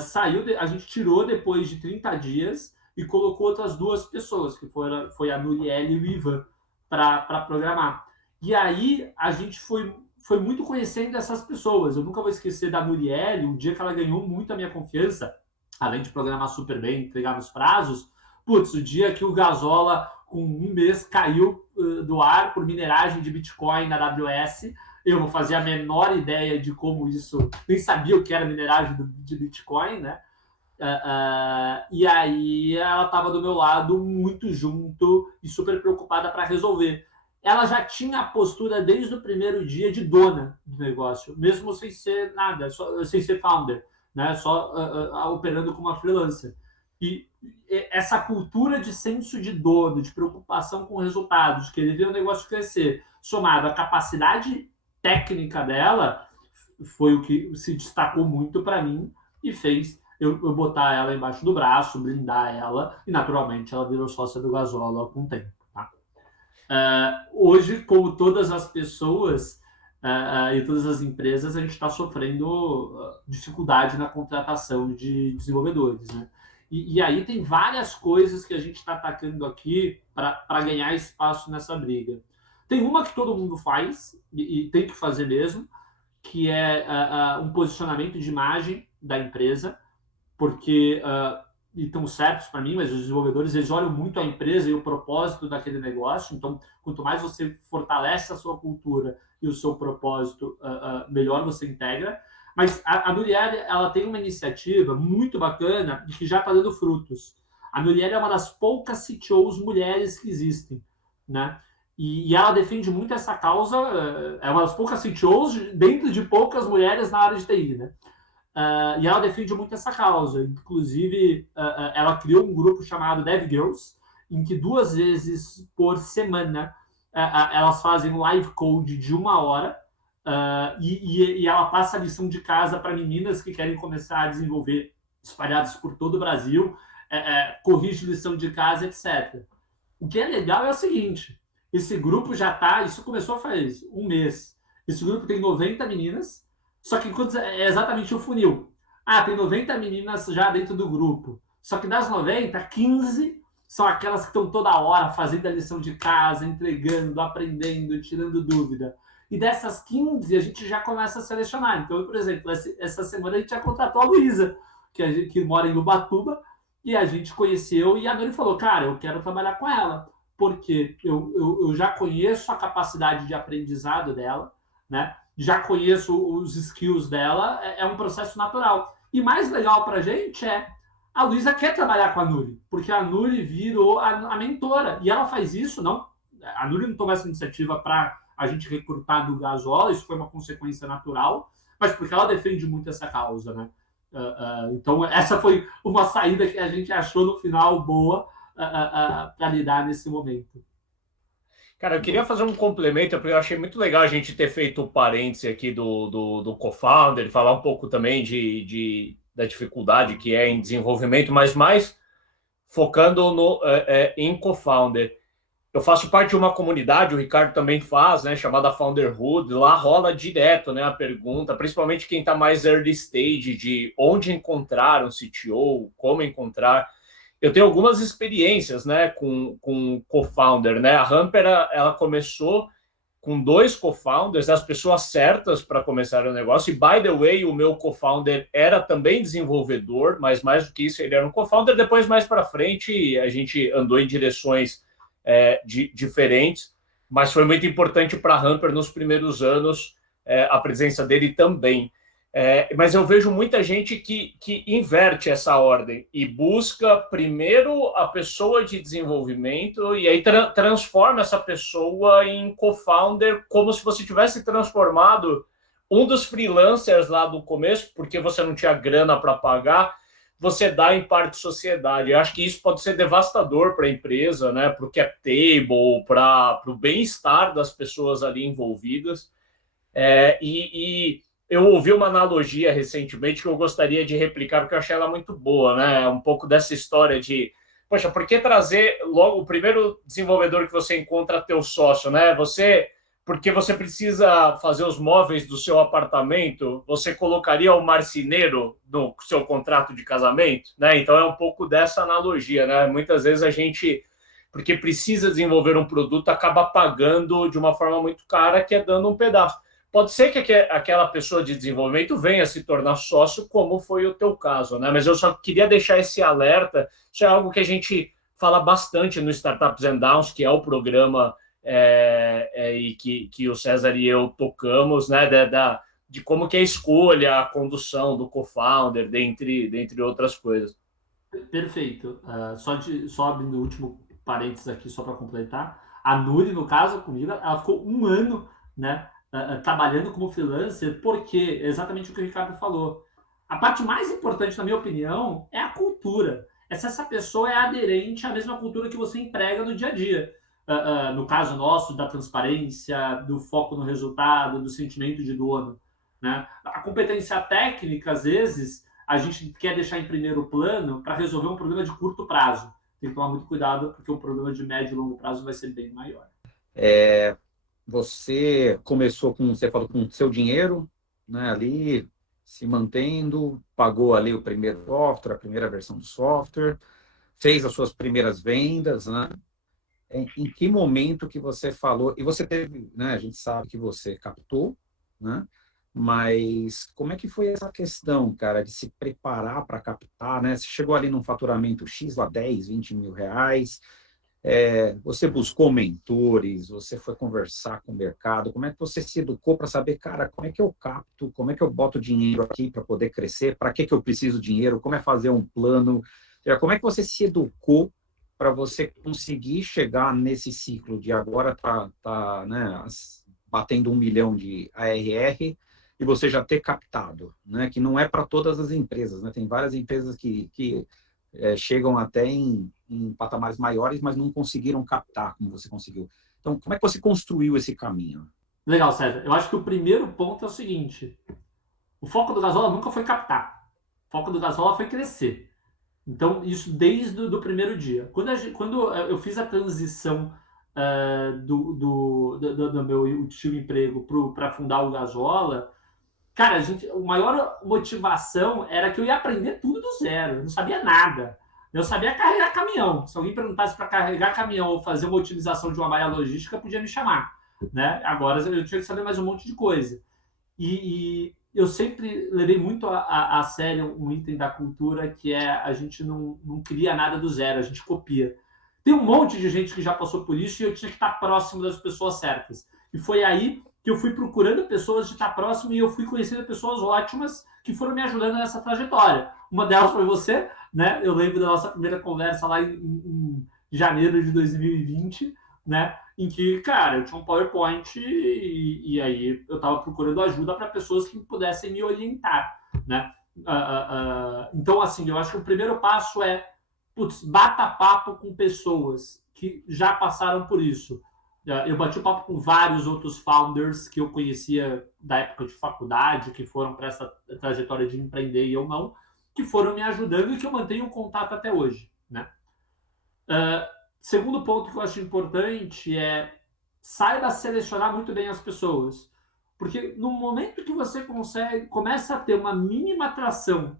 saiu, a gente tirou depois de 30 dias e colocou outras 2 pessoas, que foi a Nurielle e o Ivan, para programar. E aí a gente foi muito conhecendo essas pessoas. Eu nunca vou esquecer da Nurielle, o dia que ela ganhou muito a minha confiança, além de programar super bem, entregar nos prazos. Putz, o dia que o Gasola, com 1 mês, caiu do ar por mineragem de Bitcoin na AWS. Eu não fazia a menor ideia de como isso, nem sabia o que era mineragem de Bitcoin, né? E aí ela estava do meu lado, muito junto e super preocupada para resolver. Ela já tinha a postura desde o primeiro dia de dona do negócio, mesmo sem ser nada, sem ser founder. né? Só operando como uma freelancer. E essa cultura de senso de dono, de preocupação com resultados, de querer ver o negócio crescer, somado à capacidade técnica dela, foi o que se destacou muito para mim e fez eu botar ela embaixo do braço, blindar ela, e naturalmente ela virou sócia do Gasola há algum tempo. Tá? Hoje, como todas as pessoas e todas as empresas, a gente está sofrendo dificuldade na contratação de desenvolvedores. Né? E aí tem várias coisas que a gente está atacando aqui para ganhar espaço nessa briga. Tem uma que todo mundo faz, e tem que fazer mesmo, que é um posicionamento de imagem da empresa, porque e estão certos para mim, mas os desenvolvedores eles olham muito a empresa e o propósito daquele negócio. Então, quanto mais você fortalece a sua cultura e o seu propósito, melhor você integra. Mas a Nuriel, ela tem uma iniciativa muito bacana e que já está dando frutos. A Nuriel é uma das poucas CTOs mulheres que existem, né? E ela defende muito essa causa, é uma das poucas CTOs dentro de poucas mulheres na área de TI, né? E ela defende muito essa causa. Inclusive, ela criou um grupo chamado Dev Girls, em que 2 vezes por semana elas fazem live code de 1 hora e ela passa a lição de casa para meninas que querem começar a desenvolver espalhadas por todo o Brasil, corrige lição de casa, etc. O que é legal é o seguinte, esse grupo já está, isso começou faz 1 mês, esse grupo tem 90 meninas, só que é exatamente o funil. Tem 90 meninas já dentro do grupo, só que das 90, 15 são aquelas que estão toda hora fazendo a lição de casa, entregando, aprendendo, tirando dúvida. E dessas 15, a gente já começa a selecionar. Então, por exemplo, essa semana a gente já contratou a Luísa, que mora em Ubatuba, e a gente conheceu, e a Nuri falou, cara, eu quero trabalhar com ela, porque eu já conheço a capacidade de aprendizado dela, né? Já conheço os skills dela, é um processo natural. E mais legal para a gente a Luísa quer trabalhar com a Nuri, porque a Nuri virou a mentora, e ela faz isso, não, a Nuri não tomou essa iniciativa para a gente recrutar do Gasola, isso foi uma consequência natural, mas porque ela defende muito essa causa, né? Então, essa foi uma saída que a gente achou no final boa para lidar nesse momento. Cara, eu queria fazer um complemento, porque eu achei muito legal a gente ter feito o parêntese aqui do co-founder, falar um pouco também da dificuldade que é em desenvolvimento, mas mais focando em co-founder. Eu faço parte de uma comunidade, o Ricardo também faz, né, chamada Founderhood. Lá rola direto, né, a pergunta, principalmente quem está mais early stage, de onde encontrar um CTO, como encontrar. Eu tenho algumas experiências, né, com co-founder, né? A Hamper, ela começou com 2 co-founders, as pessoas certas para começar o negócio. E, by the way, o meu co-founder era também desenvolvedor, mas mais do que isso, ele era um co-founder. Depois, mais para frente, a gente andou em direções diferentes, mas foi muito importante para a Hamper nos primeiros anos a presença dele também. Mas eu vejo muita gente que inverte essa ordem e busca primeiro a pessoa de desenvolvimento e aí transforma essa pessoa em co-founder, como se você tivesse transformado um dos freelancers lá do começo, porque você não tinha grana para pagar, você dá em parte sociedade. Eu acho que isso pode ser devastador para a empresa, né? Para o cap table, para o bem-estar das pessoas ali envolvidas. Eu ouvi uma analogia recentemente que eu gostaria de replicar, porque eu achei ela muito boa, né? Um pouco dessa história de, poxa, por que trazer logo o primeiro desenvolvedor que você encontra teu sócio, né? Porque você precisa fazer os móveis do seu apartamento, você colocaria o marceneiro no seu contrato de casamento, né? Então é um pouco dessa analogia, né? Muitas vezes a gente, porque precisa desenvolver um produto, acaba pagando de uma forma muito cara, que é dando um pedaço. Pode ser que aquela pessoa de desenvolvimento venha se tornar sócio, como foi o teu caso, né? Mas eu só queria deixar esse alerta. Isso é algo que a gente fala bastante no Startups and Downs, que é o programa e que o César e eu tocamos, né? De como que é a escolha, a condução do co-founder, dentre outras coisas. Perfeito. Só abrindo o último parênteses aqui, só para completar. A Nuri, no caso, comigo, ela ficou 1 ano, né? Trabalhando como freelancer, porque exatamente o que o Ricardo falou. A parte mais importante, na minha opinião, é a cultura. É se essa pessoa é aderente à mesma cultura que você emprega no dia a dia. No caso nosso, da transparência, do foco no resultado, do sentimento de dono. Né? A competência técnica, às vezes, a gente quer deixar em primeiro plano para resolver um problema de curto prazo. Tem que tomar muito cuidado, porque o problema de médio e longo prazo vai ser bem maior. Você começou você falou, com o seu dinheiro, né, ali, se mantendo, pagou ali o primeiro software, a primeira versão do software, fez as suas primeiras vendas, né? Em que momento que você falou, e você teve, né, a gente sabe que você captou, né? Mas como é que foi essa questão, cara, de se preparar para captar, né? Você chegou ali num faturamento X, lá 10, 20 mil reais, você buscou mentores, você foi conversar com o mercado, como é que você se educou para saber, cara, como é que eu capto, como é que eu boto dinheiro aqui para poder crescer, para que eu preciso de dinheiro, como é fazer um plano, como é que você se educou para você conseguir chegar nesse ciclo de agora tá, né, batendo 1 milhão de ARR e você já ter captado, né, que não é para todas as empresas, né, tem várias empresas que chegam até em patamares maiores, mas não conseguiram captar como você conseguiu. Então, como é que você construiu esse caminho? Legal, César. Eu acho que o primeiro ponto é o seguinte: o foco do Gasola nunca foi captar. O foco do Gasola foi crescer. Então, isso desde o primeiro dia. Quando eu fiz a transição do meu último emprego para fundar o Gasola, cara, a maior motivação era que eu ia aprender tudo do zero. Eu não sabia nada. Eu sabia carregar caminhão. Se alguém perguntasse para carregar caminhão ou fazer uma otimização de uma malha logística, podia me chamar. Né? Agora eu tinha que saber mais um monte de coisa. E eu sempre levei muito a sério um item da cultura, que é a gente não cria nada do zero, a gente copia. Tem um monte de gente que já passou por isso e eu tinha que estar próximo das pessoas certas. E foi aí que eu fui procurando pessoas de estar próximo e eu fui conhecendo pessoas ótimas que foram me ajudando nessa trajetória. Uma delas foi você, né? Eu lembro da nossa primeira conversa lá em janeiro de 2020, né? Em que, cara, eu tinha um PowerPoint e aí eu estava procurando ajuda para pessoas que pudessem me orientar, né? Então, assim, eu acho que o primeiro passo é, bata papo com pessoas que já passaram por isso. Eu bati o papo com vários outros founders que eu conhecia da época de faculdade, que foram para essa trajetória de empreender e eu não, que foram me ajudando e que eu mantenho um contato até hoje, né? Segundo ponto que eu acho importante é saiba selecionar muito bem as pessoas. Porque no momento que você começa a ter uma mínima atração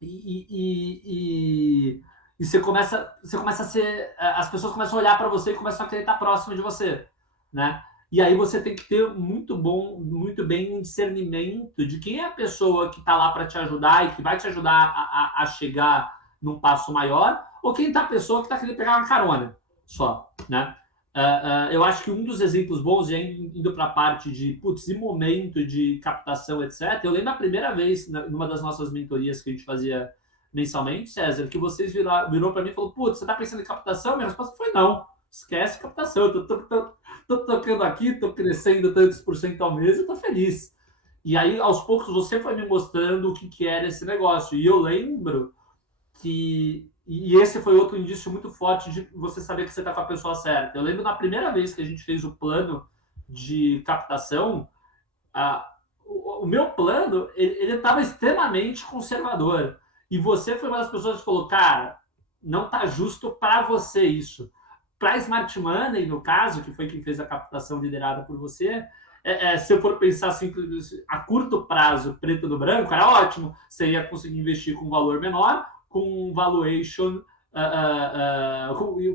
e você começa a ser... As pessoas começam a olhar para você e começam a querer estar próximo de você, né? E aí você tem que ter muito bem um discernimento de quem é a pessoa que está lá para te ajudar e que vai te ajudar a chegar num passo maior, ou quem tá a pessoa que está querendo pegar uma carona só, né? Eu acho que um dos exemplos bons, e indo para a parte de momento de captação, etc. Eu lembro a primeira vez, numa das nossas mentorias que a gente fazia mensalmente, César, que vocês virou para mim e falou: você está pensando em captação? Minha resposta foi não. Esquece captação. Eu tô tocando aqui, tô crescendo tantos % ao mês e tô feliz. E aí, aos poucos, você foi me mostrando o que era esse negócio. E eu lembro que... E esse foi outro indício muito forte de você saber que você está com a pessoa certa. Eu lembro na primeira vez que a gente fez o plano de captação, o meu plano, ele estava extremamente conservador. E você foi uma das pessoas que falou: cara, não está justo para você isso. Para a Smart Money, no caso, que foi quem fez a captação liderada por você, se eu for pensar assim, a curto prazo, preto no branco, era ótimo. Você ia conseguir investir com um valor menor, com valuation,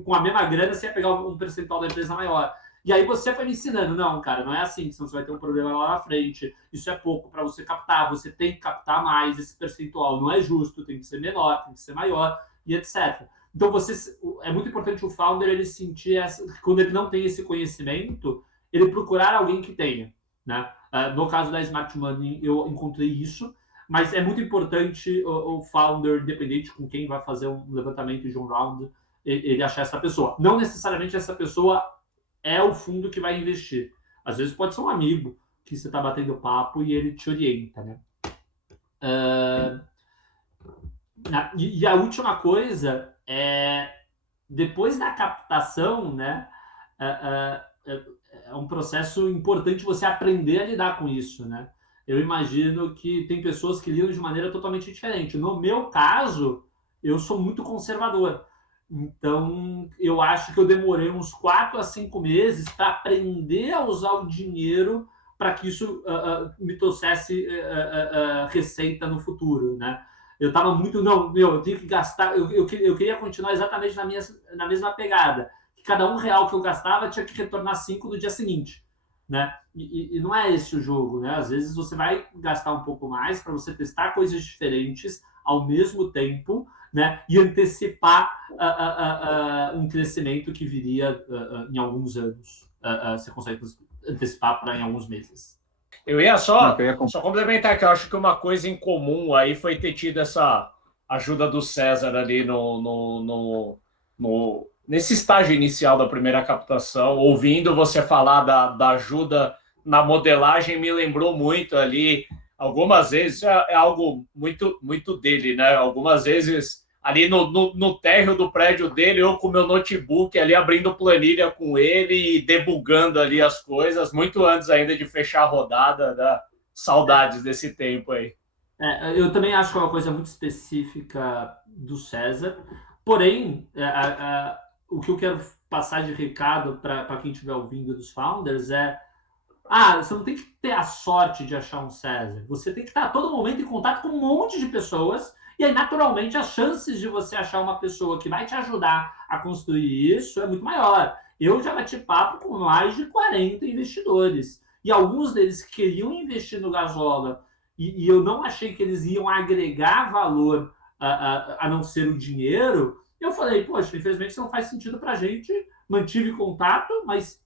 com a mesma grana, você ia pegar um percentual da empresa maior. E aí você foi me ensinando: não, cara, não é assim, senão você vai ter um problema lá na frente. Isso é pouco para você captar, você tem que captar mais, esse percentual não é justo, tem que ser menor, tem que ser maior, e etc. Então, é muito importante o founder ele sentir, quando ele não tem esse conhecimento, ele procurar alguém que tenha, né? No caso da Smart Money, eu encontrei isso, mas é muito importante o founder, independente com quem vai fazer um levantamento de um round, ele achar essa pessoa. Não necessariamente essa pessoa é o fundo que vai investir. Às vezes pode ser um amigo que você está batendo papo e ele te orienta, né? E a última coisa é, depois da captação, né, é um processo importante você aprender a lidar com isso, né? Eu imagino que tem pessoas que lidam de maneira totalmente diferente. No meu caso, eu sou muito conservador. Então, eu acho que eu demorei uns 4 a 5 meses para aprender a usar o dinheiro para que isso me trouxesse receita no futuro, né? Eu estava muito, não, meu, eu tenho que gastar, eu queria continuar exatamente na mesma pegada. Que cada R$1 que eu gastava tinha que retornar 5 no dia seguinte, né? E não é esse o jogo, né? Às vezes você vai gastar um pouco mais para você testar coisas diferentes ao mesmo tempo, né? E antecipar um crescimento que viria em alguns anos. Você consegue antecipar para em alguns meses. Eu ia só complementar que eu acho que uma coisa em comum aí foi ter tido essa ajuda do César ali nesse estágio inicial da primeira captação. Ouvindo você falar da ajuda na modelagem, me lembrou muito ali, algumas vezes, é algo muito, muito dele, né? Algumas vezes ali no térreo do prédio dele, eu com meu notebook ali abrindo planilha com ele e debugando ali as coisas, muito antes ainda de fechar a rodada, né? Saudades desse tempo aí. Eu também acho que é uma coisa muito específica do César, porém, o que eu quero passar de recado para quem estiver ouvindo dos founders é você não tem que ter a sorte de achar um César, você tem que estar a todo momento em contato com um monte de pessoas. E aí, naturalmente, as chances de você achar uma pessoa que vai te ajudar a construir isso é muito maior. Eu já bati papo com mais de 40 investidores. E alguns deles queriam investir no Gasola e eu não achei que eles iam agregar valor a não ser o dinheiro. Eu falei, poxa, infelizmente isso não faz sentido para a gente. Mantive contato, mas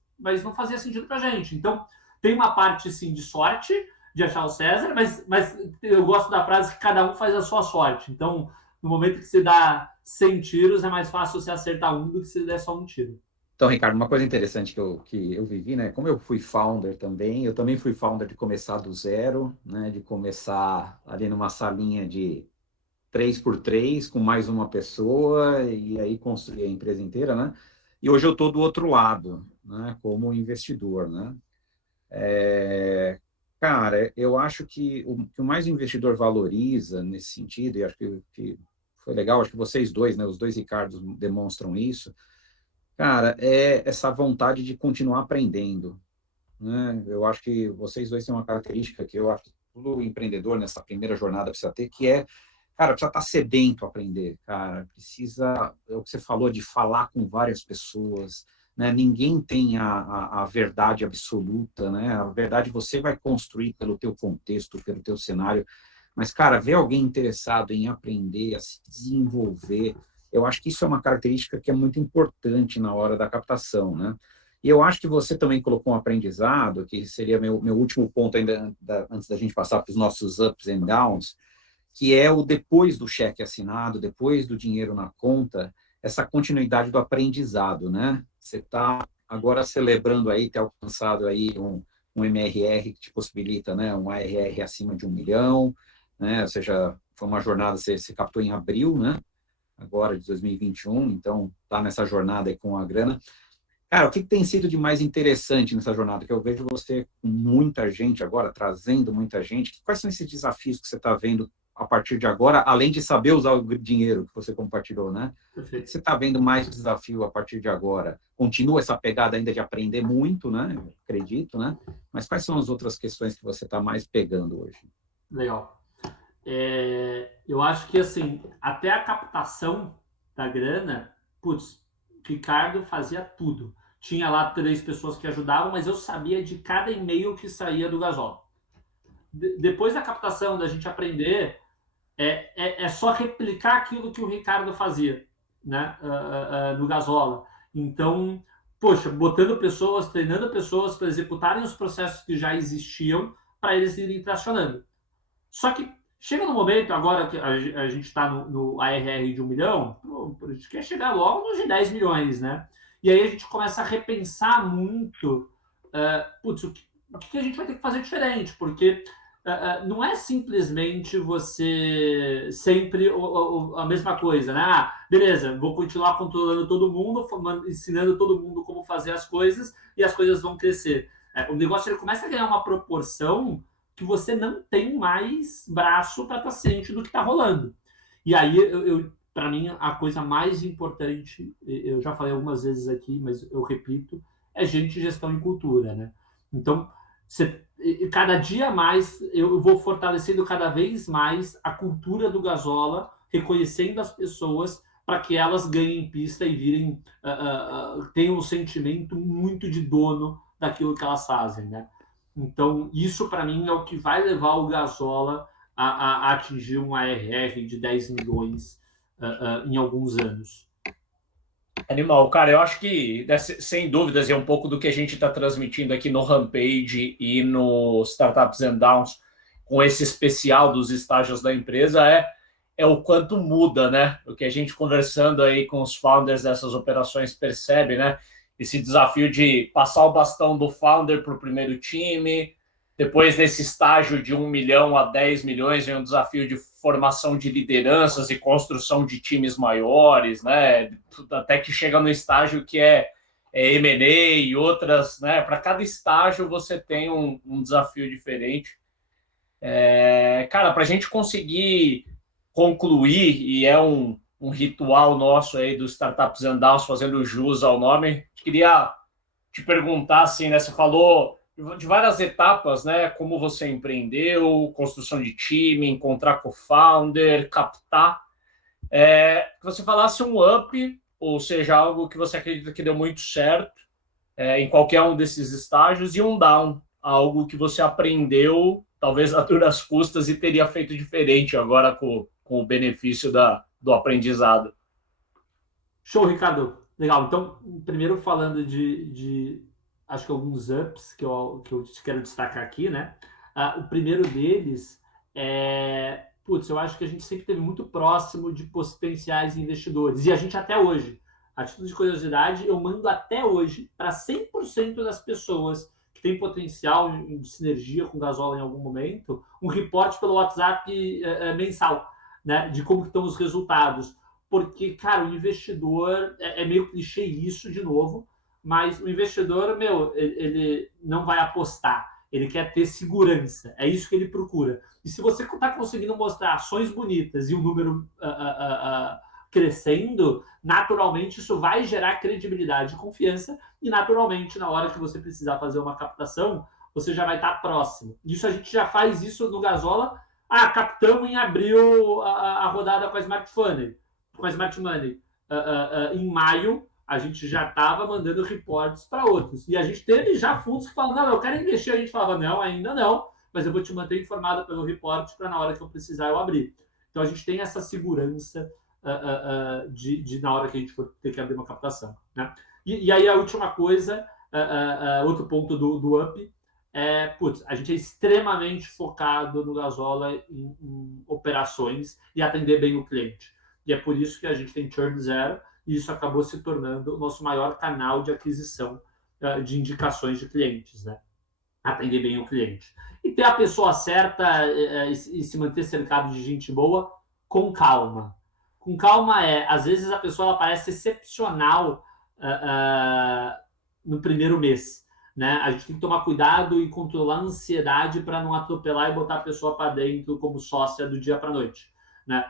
não fazia sentido para a gente. Então, tem uma parte, sim, de sorte, de achar o César, mas eu gosto da frase que cada um faz a sua sorte. Então, no momento que você dá 100 tiros, é mais fácil você acertar um do que se der só um tiro. Então, Ricardo, uma coisa interessante que eu vivi, né? Como eu fui founder também, eu também fui founder de começar do zero, né? De começar ali numa salinha de 3x3 com mais uma pessoa e aí construir a empresa inteira, né? E hoje eu estou do outro lado, né? Como investidor, né? Cara, eu acho que o mais o investidor valoriza nesse sentido, e acho que foi legal, acho que vocês dois, né? Os dois Ricardos demonstram isso. Cara, é essa vontade de continuar aprendendo, né? Eu acho que vocês dois têm uma característica que eu acho que todo empreendedor nessa primeira jornada precisa ter, que é, cara, precisa estar sedento a aprender, cara. Precisa, é o que você falou, de falar com várias pessoas, né? Ninguém tem a verdade absoluta, né? A verdade você vai construir pelo teu contexto, pelo teu cenário. Mas, cara, ver alguém interessado em aprender, a se desenvolver, eu acho que isso é uma característica que é muito importante na hora da captação, né? E eu acho que você também colocou um aprendizado, que seria meu último ponto ainda, antes da gente passar para os nossos ups and downs, que é o depois do cheque assinado, depois do dinheiro na conta, essa continuidade do aprendizado, né? Você está agora celebrando aí, ter alcançado aí um MRR que te possibilita, né, um ARR acima de 1 milhão, né? Ou seja, foi uma jornada, você captou em abril, né? Agora de 2021, então está nessa jornada aí com a grana. Cara, o que tem sido de mais interessante nessa jornada? Que eu vejo você com muita gente agora, trazendo muita gente. Quais são esses desafios que você está vendo a partir de agora, além de saber usar o dinheiro que você compartilhou, né? Perfeito. O que você está vendo mais desafio a partir de agora? Continua essa pegada ainda de aprender muito, né? Eu acredito, né? Mas quais são as outras questões que você está mais pegando hoje? Legal. Eu acho que, assim, até a captação da grana, Ricardo fazia tudo. Tinha lá 3 pessoas que ajudavam, mas eu sabia de cada e-mail que saía do Gasola. Depois da captação, da gente aprender, é só replicar aquilo que o Ricardo fazia, né, no Gasola. Então, poxa, botando pessoas, treinando pessoas para executarem os processos que já existiam para eles irem tracionando. Só que chega no momento, agora que a gente está no ARR de 1 milhão, a gente quer chegar logo nos de 10 milhões, né? E aí a gente começa a repensar muito, o que a gente vai ter que fazer diferente, porque não é simplesmente você sempre a mesma coisa, né? Ah, beleza, vou continuar controlando todo mundo, ensinando todo mundo como fazer as coisas e as coisas vão crescer. O negócio ele começa a ganhar uma proporção que você não tem mais braço para estar ciente do que está rolando. E aí, para mim, a coisa mais importante, eu já falei algumas vezes aqui, mas eu repito, é gente, gestão e cultura, né? Então, cada dia mais eu vou fortalecendo cada vez mais a cultura do Gasola, reconhecendo as pessoas para que elas ganhem pista e virem tenham um sentimento muito de dono daquilo que elas fazem, né? Então isso para mim é o que vai levar o Gasola a atingir um ARR de 10 milhões em alguns anos. Animal, cara, eu acho que, né, sem dúvidas, é um pouco do que a gente está transmitindo aqui no Rampage e no Startups and Downs, com esse especial dos estágios da empresa, é o quanto muda, né? O que a gente conversando aí com os founders dessas operações percebe, né? Esse desafio de passar o bastão do founder para o primeiro time, depois desse estágio de 1 milhão a 10 milhões, vem um desafio de formação de lideranças e construção de times maiores, né? Até que chega no estágio que é M&A e outras, né? Para cada estágio você tem um desafio diferente. Cara, para a gente conseguir concluir, e é um ritual nosso aí do Startups and Downs, fazendo jus ao nome, queria te perguntar assim, né? Você falou de várias etapas, né? Como você empreendeu, construção de time, encontrar co-founder, captar. Que você falasse um up, ou seja, algo que você acredita que deu muito certo em qualquer um desses estágios, e um down, algo que você aprendeu, talvez a duras custas, e teria feito diferente agora com o benefício do aprendizado. Show, Ricardo. Legal. Então, primeiro falando acho que alguns ups que eu quero destacar aqui, né? O primeiro deles eu acho que a gente sempre esteve muito próximo de potenciais investidores. E a gente até hoje, a título de curiosidade, eu mando até hoje para 100% das pessoas que têm potencial de sinergia com o Gasola em algum momento, um reporte pelo WhatsApp mensal, né? De como estão os resultados. Porque, cara, o investidor, é meio clichê isso de novo, mas o investidor, ele não vai apostar, ele quer ter segurança, é isso que ele procura. E se você está conseguindo mostrar ações bonitas e o número crescendo, naturalmente isso vai gerar credibilidade e confiança, e naturalmente, na hora que você precisar fazer uma captação, você já vai estar próximo. Isso a gente já faz isso no Gasola. Captamos em abril a rodada com a Smart Funnel. Com a Smart Money, em maio, a gente já estava mandando reportes para outros. E a gente teve já fundos que falam, não, eu quero investir. A gente falava, não, ainda não, mas eu vou te manter informado pelo reporte para na hora que eu precisar eu abrir. Então, a gente tem essa segurança de na hora que a gente for ter que abrir uma captação. Né? E aí, a última coisa, outro ponto do up, a gente é extremamente focado no Gasola em operações e atender bem o cliente. E é por isso que a gente tem churn zero, e isso acabou se tornando o nosso maior canal de aquisição de indicações de clientes, né? Atender bem o cliente. E ter a pessoa certa e se manter cercado de gente boa com calma. Com calma às vezes a pessoa ela parece excepcional no primeiro mês, né? A gente tem que tomar cuidado e controlar a ansiedade para não atropelar e botar a pessoa para dentro como sócia do dia para a noite. Né?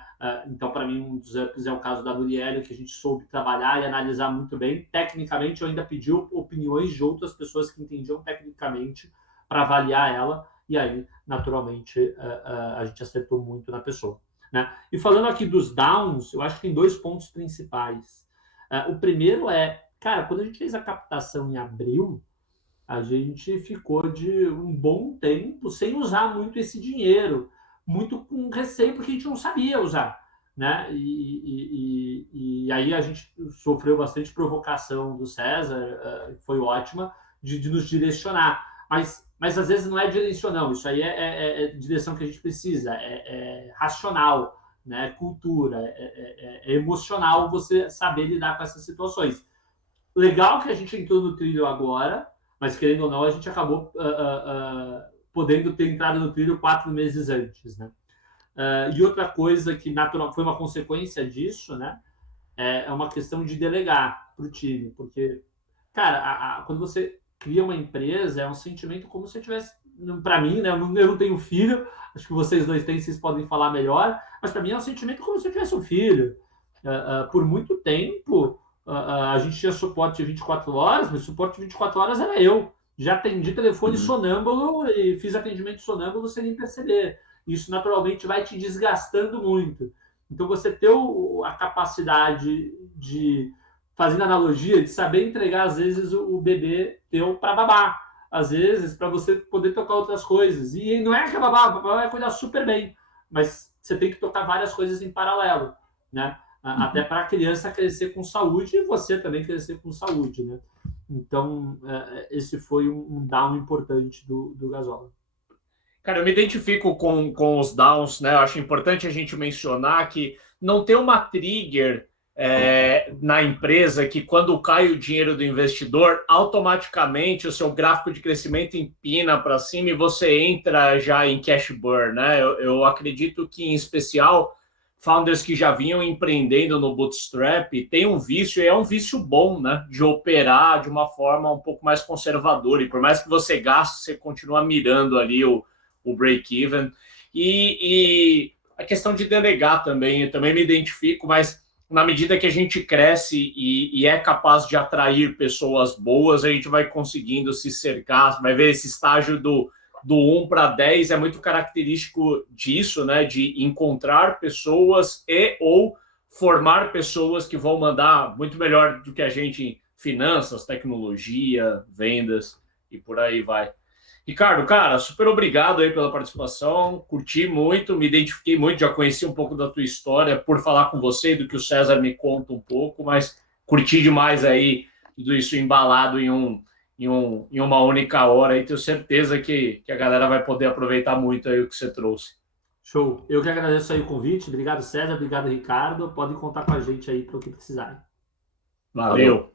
Então, para mim, um dos ups é o caso da Muriel, que a gente soube trabalhar e analisar muito bem. Tecnicamente, eu ainda pedi opiniões de outras pessoas que entendiam tecnicamente para avaliar ela, e aí, naturalmente, a gente acertou muito na pessoa. Né? E falando aqui dos downs, eu acho que tem 2 pontos principais. O primeiro cara, quando a gente fez a captação em abril, a gente ficou de um bom tempo sem usar muito esse dinheiro, muito com receio, porque a gente não sabia usar, né? E aí a gente sofreu bastante provocação do César, que foi ótima, de nos direcionar. Mas às vezes não é direcional, isso aí é direção que a gente precisa, é racional, né? Cultura, é emocional você saber lidar com essas situações. Legal que a gente entrou no trilho agora, mas querendo ou não, a gente acabou podendo ter entrado no trilho 4 meses antes, né? E outra coisa que foi uma consequência disso, né? É uma questão de delegar para o time, porque, cara, quando você cria uma empresa, é um sentimento como se eu tivesse, para mim, né? Eu não tenho filho, acho que vocês dois têm, vocês podem falar melhor, mas para mim é um sentimento como se eu tivesse um filho. Por muito tempo, a gente tinha suporte de 24 horas, mas suporte de 24 horas era eu. Já atendi telefone sonâmbulo e fiz atendimento sonâmbulo sem nem perceber. Isso naturalmente vai te desgastando muito. Então, você ter a capacidade de, fazendo analogia, de saber entregar, às vezes, o bebê teu para babá. Às vezes, para você poder tocar outras coisas. E não é que a babá vai cuidar super bem, mas você tem que tocar várias coisas em paralelo, né? Até para a criança crescer com saúde e você também crescer com saúde, né? Então, esse foi um down importante do Gasola. Cara, eu me identifico com os downs, né? Eu acho importante a gente mencionar que não tem uma trigger na empresa que quando cai o dinheiro do investidor, automaticamente o seu gráfico de crescimento empina para cima e você entra já em cash burn, né? Eu acredito que, em especial, founders que já vinham empreendendo no bootstrap têm um vício, e é um vício bom, né? De operar de uma forma um pouco mais conservadora. E por mais que você gaste, você continua mirando ali o break-even. E a questão de delegar também, eu também me identifico, mas na medida que a gente cresce e é capaz de atrair pessoas boas, a gente vai conseguindo se cercar, vai ver esse estágio do 1 para 10 é muito característico disso, né? De encontrar pessoas ou formar pessoas que vão mandar muito melhor do que a gente em finanças, tecnologia, vendas e por aí vai. Ricardo, cara, super obrigado aí pela participação, curti muito, me identifiquei muito, já conheci um pouco da tua história por falar com você, do que o César me conta um pouco, mas curti demais aí tudo isso embalado em uma única hora e tenho certeza que a galera vai poder aproveitar muito aí o que você trouxe. Show. Eu que agradeço aí o convite. Obrigado, César. Obrigado, Ricardo. Podem contar com a gente aí para o que precisarem. Valeu.